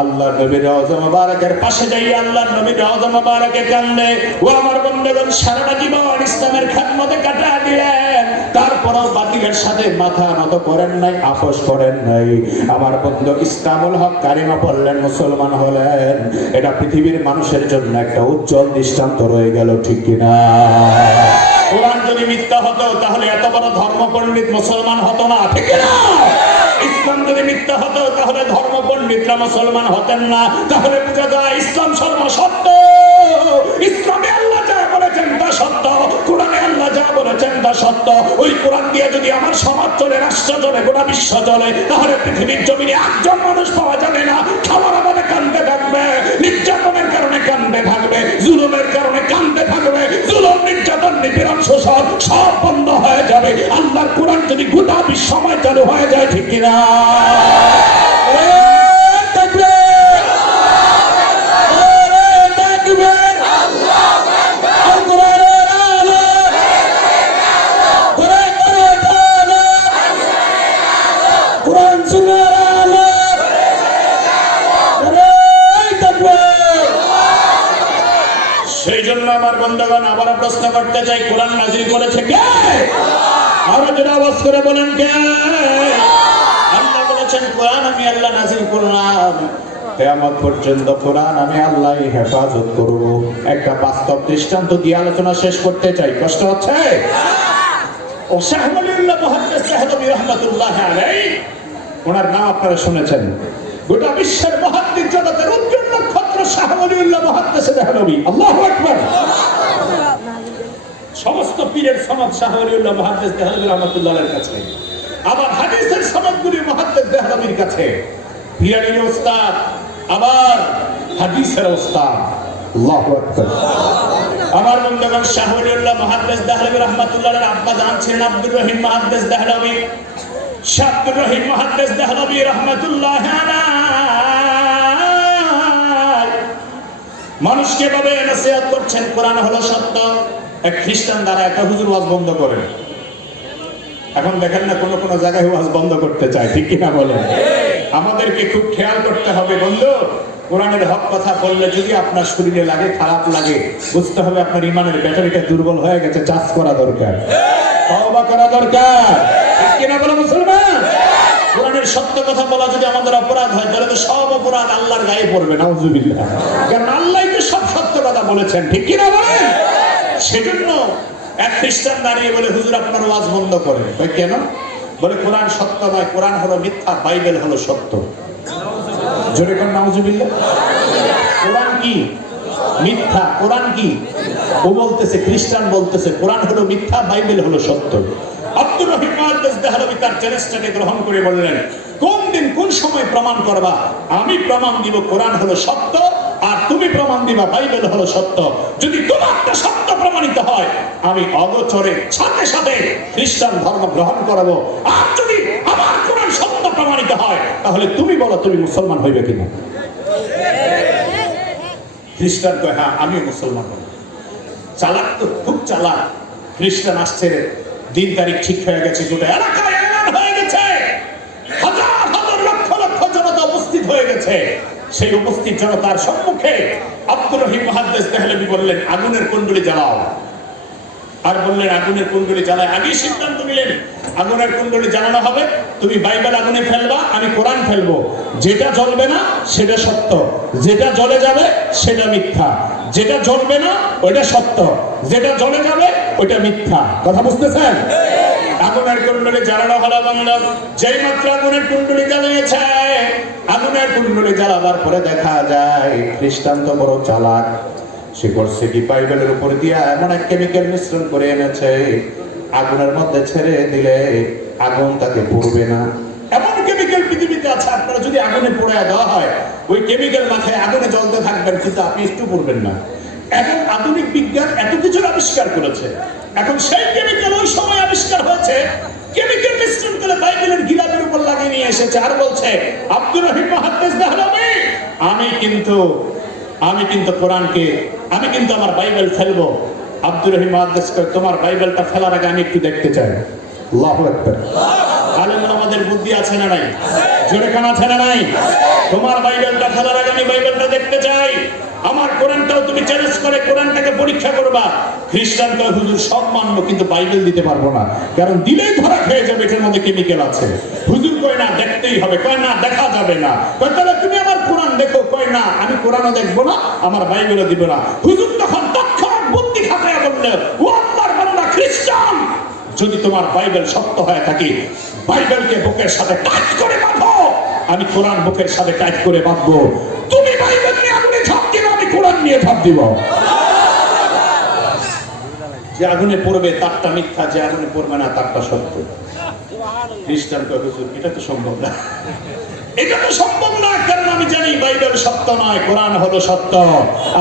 আল্লাহর নবীর রওজা মুবারকের পাশে যাইয়া আল্লাহর নবীর রওজা মুবারকে কান্দে। ও আমার বন্ধুগণ, সারাটা জীবন ইসলামের খেদমতে কাটা দিলেন, তারপরও বাতিলের সাথে মাথা নত করেন নাই, আপোষ করেন নাই। আমার বন্ধু ইসলামুল হক কালিমা পড়লেন, মুসলমান হলেন। এটা পৃথিবীর মানুষের জন্য একটা উজ্জ্বল দৃষ্টান্ত রয়ে গেল, ঠিক কিনা? কোরআন যদি মিথ্যা হতো তাহলে এত বড় ধর্ম পণ্ডিত মুসলমান হতো না, ঠিক না? ইসলাম যদি মিথ্যা হতো তাহলে ধর্ম পণ্ডিতরা মুসলমান হতেন না। তাহলে বোঝা যায় ইসলাম সর্বসত্য। ইসলামে আল্লাহ যা বলেছেন তা সত্য, কোরআনে আল্লাহ যা বলেছেন তা সত্য। ওই কোরআন দিয়ে যদি আমার সমাজ চলে, রাষ্ট্র চলে, গোটা বিশ্ব চলে, তাহলে পৃথিবীর জমিনে একজন মানুষ পাওয়া যাবে না খাবার আমাকে কান্দে থাকবে, নির্যাতনের কারণে কান্দে থাকবে, জুলুমের কারণে কান্দে থাকবে। জুলুম, নির্যাতন, নিপীড়ন, শোষণ সব বন্ধ হয়ে যাবে আল্লাহর কোরআন যদি গোটা বিশ্বময় চালু হয়ে যায়, ঠিক কিনা? সেই জন্য আমার বন্ধুগণ, আবারও প্রশ্ন করতে চাই, কোরআন নাযিল করেছে কে? আরো যেটা আওয়াজ করে বলেন, কে? আল্লাহ বলেছেন, কোরআন আমি আল্লাহ নাযিল করলাম, কিয়ামত পর্যন্ত কোরআন আমি আল্লাহ হেফাজত করব। একটা বাস্তব দৃষ্টান্ত দিয়ে আলোচনা শেষ করতে চাই। কষ্ট হচ্ছে? ও শাহ ওয়ালিউল্লাহ মুহাদ্দিস দেহলভী রাহমাতুল্লাহি আলাইহি, ওনার নাম আপনারা শুনেছেন। গোটা বিশ্বের মুহাদ্দিস জগতের উজ্জ্বল নক্ষত্র শাহ ওয়ালিউল্লাহ মুহাদ্দিস দেহলভী। আল্লাহু আকবার। সমস্ত পীরের সনদ শাহ ওয়ালিউল্লাহ মুহাদ্দিস দেহলভী রাহমাতুল্লাহির কাছে, আবার হাদিসের সনদগুলি মুহাদ্দিস দেহলভীর কাছে। পীরানির ওস্তাদ, আবার হাদিসের ওস্তাদ। আল্লাহু আকবার। আমার বন্ধুগণ, শাহ ওয়ালিউল্লাহ মুহাদ্দিস দেহলভী রাহমাতুল্লাহির আব্বা জান ছিলেন আব্দুর রহিম মুহাদ্দিস দেহলভী। শাহ আব্দুর রহিম মুহাদ্দিস দেহলভী রাহমাতুল্লাহি আলাইহি মানুষকে ভাবে নসিহত করছেন, কোরআন হলো সত্য। এক খ্রিস্টান দ্বারা একটা হুজুর ওয়াজ বন্ধ করেন। এখন দেখেন না, কোন কোন জায়গায় ওয়াজ বন্ধ করতে চায়, ঠিক কিনা বলেন? আমাদেরকে খুব খেয়াল করতে হবে বন্ধু। কোরআনের হক কথা বললে যদি আপনার শরীরে লাগে, খারাপ লাগে, বুঝতে হবে আপনার ইমানের ব্যাটারিটা দুর্বল হয়ে গেছে, চার্জ করা দরকার। তওবা করা দরকার, ঠিক কিনা বলো মুসলমান? কোরআনের সত্য কথা বলা যদি আমাদের অপরাধ হয়, তাহলে তো সব অপরাধ আল্লাহর গায়ে পড়বে, নাউজুবিল্লাহ। কারণ আল্লাহই তো সব সত্য কথা বলেছেন, ঠিক কিনা বলেন? সেজন্য এক খ্রিস্টান দাঁড়িয়ে বলে, হুজুর আপনার ওয়াজ বন্ধ করে। কেন? বলে কোরআন সত্য নয়, কোরআন হলো মিথ্যা, বাইবেল হলো সত্য। জোরে কোন নাউজুবিল্লাহ। কোরআন কি মিথ্যা, কোরআন কি? ও বলতেছে, খ্রিস্টান বলতেছে কোরআন হলো মিথ্যা, বাইবেল হলো সত্য। আব্দুর রহিম মুহাদ্দিস দেহলভী তার চ্যালেঞ্জটাকে গ্রহণ করে বললেন, কোন দিন কোন সময় প্রমাণ করবা? আমি প্রমাণ দিব কোরআন হলো সত্য, আর তুমি প্রমাণ দিবা বাইবেল হলো সত্য। যদি তোমারটা সত্য প্রমাণিত হয়, আমি অগোচরে সাথে সাথে খ্রিস্টান ধর্ম গ্রহণ করবো। আর যদি আমার কোরআন সত্য প্রমাণিত হয়, তাহলে তুমি বলো তুমি মুসলমান হইবে কিনা? খ্রিস্টান কয়, হ্যাঁ আমিও মুসলমান হব। চালাক তো, খুব চালাক। খ্রিস্টান আসছে, দিন তারিখ ঠিক হয়ে গেছে, গোটা এলাকায় এলান হয়ে গেছে, হাজার হাজার লক্ষ লক্ষ জনতা উপস্থিত হয়ে গেছে। সেই উপস্থিত জনতার সম্মুখে আব্দুর রহিম মুহাদ্দিস দেহলভী বললেন, আগুনের কুণ্ডলী জ্বালাও। আর বললেন আগুনের কুণ্ডলী জ্বালায়। আগেই সিদ্ধান্ত নিলেন আগুনের কুণ্ডলী জ্বালানো হবে, তুমি বাইবেল আগুনে ফেলবা, আমি কোরআন ফেলবো। যেটা জ্বলবে না সেটা সত্য, যেটা জ্বলে যাবে সেটা মিথ্যা। যেটা জ্বলবে না ওইটা সত্য, যেটা জ্বলে যাবে ওইটা মিথ্যা। কথা বুঝতেছেন? আগুনের কুণ্ডলী জ্বালানো হলো বাংলা। যেই মাত্র আগুনের কুণ্ডলী জ্বালিয়েছে, আগুনের কুণ্ডলী জ্বালাবার পরে দেখা যায় খ্রিস্টান তো বড় চালাক। সে করছে কি, বাইবেলের উপর দিয়া এমন এক কেমিক্যাল মিশ্রণ করে এনেছে, আগুনের মধ্যে ছেড়ে দিলে আগুন তাকে পুড়বে না। এমন কেমিক্যাল পৃথিবীতে আছে, আপনারা যদি আগুনে পোড়া দেওয়া হয়, ওই কেমিক্যাল মাথায় আগুনে জ্বলতে থাকবেন, কিন্তু আপনি একটু পুড়বেন না। এখন আধুনিক বিজ্ঞান এত কিছুর আবিষ্কার করেছে, এখন সেই কেমিক্যাল ওই সময় আবিষ্কার হয়েছে, কেমিক্যাল মিশ্রণ করে বাইবেলের গিলাপের উপর লাগিয়ে নিয়ে এসেছে। আর বলছে আব্দুর রহিম মুহাদ্দিস দেহলভী, আমি কিন্তু কোরআনকে, আমি কিন্তু আমার বাইবেল ফেলবো। আব্দুর রহিম মুহাদ্দিস কয়, তোমার বাইবেলটা ফেলার আগে আমি একটু দেখতে চাই। আল্লাহু আকবার। আলেমরা আমাদের বুদ্ধি আছে না নাই? জোরে কান আছে না নাই? তোমার বাইবেলটা ফেলার আগে আমি বাইবেলটা দেখতে চাই। আমার কোরআনটাও তুমি চ্যালেঞ্জ করে কোরআনটাকে পরীক্ষা করবা। খ্রিস্টান কয়, হুজুর সব মানবো, কিন্তু বাইবেল দিতে পারবো না, কারণ দিলেই ধরা খেয়ে যাবে, এটার মধ্যে কেমিক্যাল আছে। হুজুর কয়, না দেখতেই হবে। কয়, না দেখা যাবে না। কয়, তাহলে তুমি আমার কোরআন দেখো। কয়, না আমি কোরআনও দেখবো না, আমার বাইবেলও দিব না। হুজুর তখন তৎক্ষণাৎ বুদ্ধি খাটাইয়া বললেন, ও আল্লাহর বান্দা খ্রিস্টান, যদি তোমার বাইবেল সত্য হয়ে থাকে, বাইবেলকে বুকের সাথে টাইট করে বাঁধো, আমি কোরআন বুকের সাথে টাইট করে বাঁধবো। তুমি বাইবেল নিয়ে আগুনে ঝাঁপ দিবে, আমি কোরআন নিয়ে ঝাঁপ দিব। যে আগুনে পড়বে তারটা মিথ্যা, যে আগুনে পড়বে না তারটা সত্য। খ্রিস্টান কয়, হুজুর এটা তো সম্ভব না, এটা তো সম্ভব না, কারণ আমি জানি বাইবেল সত্য নয়, কোরআন হলো সত্য,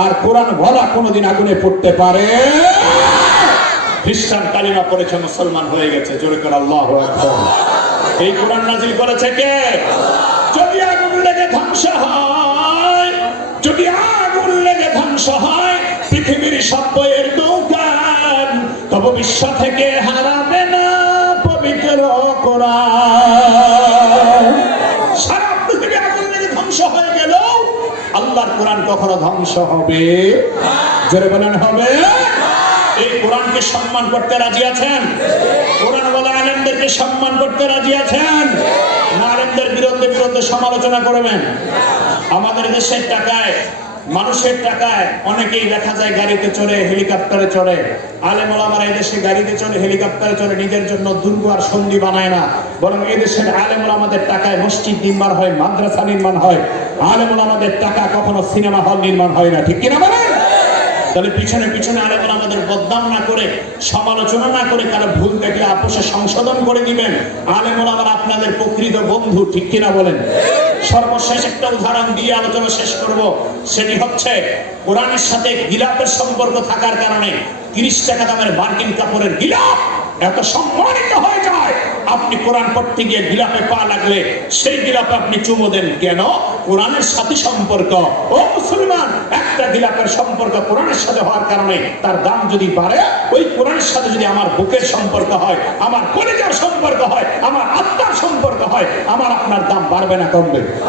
আর কোরআন বলা কোনোদিন আগুনে পড়তে পারে। খ্রিস্টান কালিমা পড়েছে, মুসলমান হয়ে গেছে। জোরে করে আল্লাহু আকবার। এই কোরআন নাজিল করেছে কে? যদি আগুন লেগে ধ্বংস হয়, যদি আগুন লেগে ধ্বংস হয় পৃথিবীর সব বইয়ের দোকান, তবে বিশ্ব থেকে হারাবে না পবিত্র কোরআন। সারা পৃথিবী আগুন লেগে ধ্বংস হয়ে গেল, আল্লাহর কোরআন কখনো ধ্বংস হবে? জোরে বলেন হবে? এই কোরআনকে সম্মান করতে রাজি আছেন? কোরআন বলা আলেমদেরকে সম্মান করতে রাজি আছেন? না আলেমদের বিরুদ্ধে সমালোচনা করবেন? আমাদের দেশের টাকায়, মানুষের টাকায় অনেকেই দেখা যায় গাড়িতে চড়ে, হেলিকপ্টারে চড়ে। আলেম ওলামারা এই দেশে গাড়িতে চড়ে, হেলিকপ্টারে চড়ে নিজের জন্য দুর্গ আর সন্ধি বানায় না, বরং এই দেশের আলেম ওলামাদের টাকায় মসজিদ নির্মাণ হয়, মাদ্রাসা নির্মাণ হয়। আলেম ওলামাদের টাকা কখনো সিনেমা হল নির্মাণ হয় না, ঠিক কিনা বলেন? তাহলে পিছনে পিছনে আলেমরা আমাদের বদনাম না করে, সমালোচনা না করে, কারো ভুল দেখলে আপোষে সংশোধন করে দিবেন। আলেমরা আমার আপনাদের প্রকৃত বন্ধু, ঠিক কিনা বলেন? সর্বশেষ একটা উদাহরণ দিয়ে আলোচনা শেষ করব। সেটি হচ্ছে কোরআনের সাথে গিলাপের সম্পর্ক থাকার কারণে 30 টাকা দামের মার্কিন কাপড়ের গিলাপ এত সম্মানিত হয়ে যায়, আপনি কোরআন পড়তে গিয়ে গিলাপে পা লাগলে সেই গিলাপে আপনি চুমো দেন। কেন? কোরআনের সাথে সম্পর্ক। ও মুসলমান, একটা গিলাপের সম্পর্ক কোরআনের সাথে হওয়ার কারণে তার দাম যদি বাড়ে, ওই কোরআনের সাথে যদি আমার বুকের সম্পর্ক হয়, আমার কলিজার সম্পর্ক হয়, আমার আত্মার সম্পর্ক হয়, আমার আপনার দাম বাড়বে না কমবে?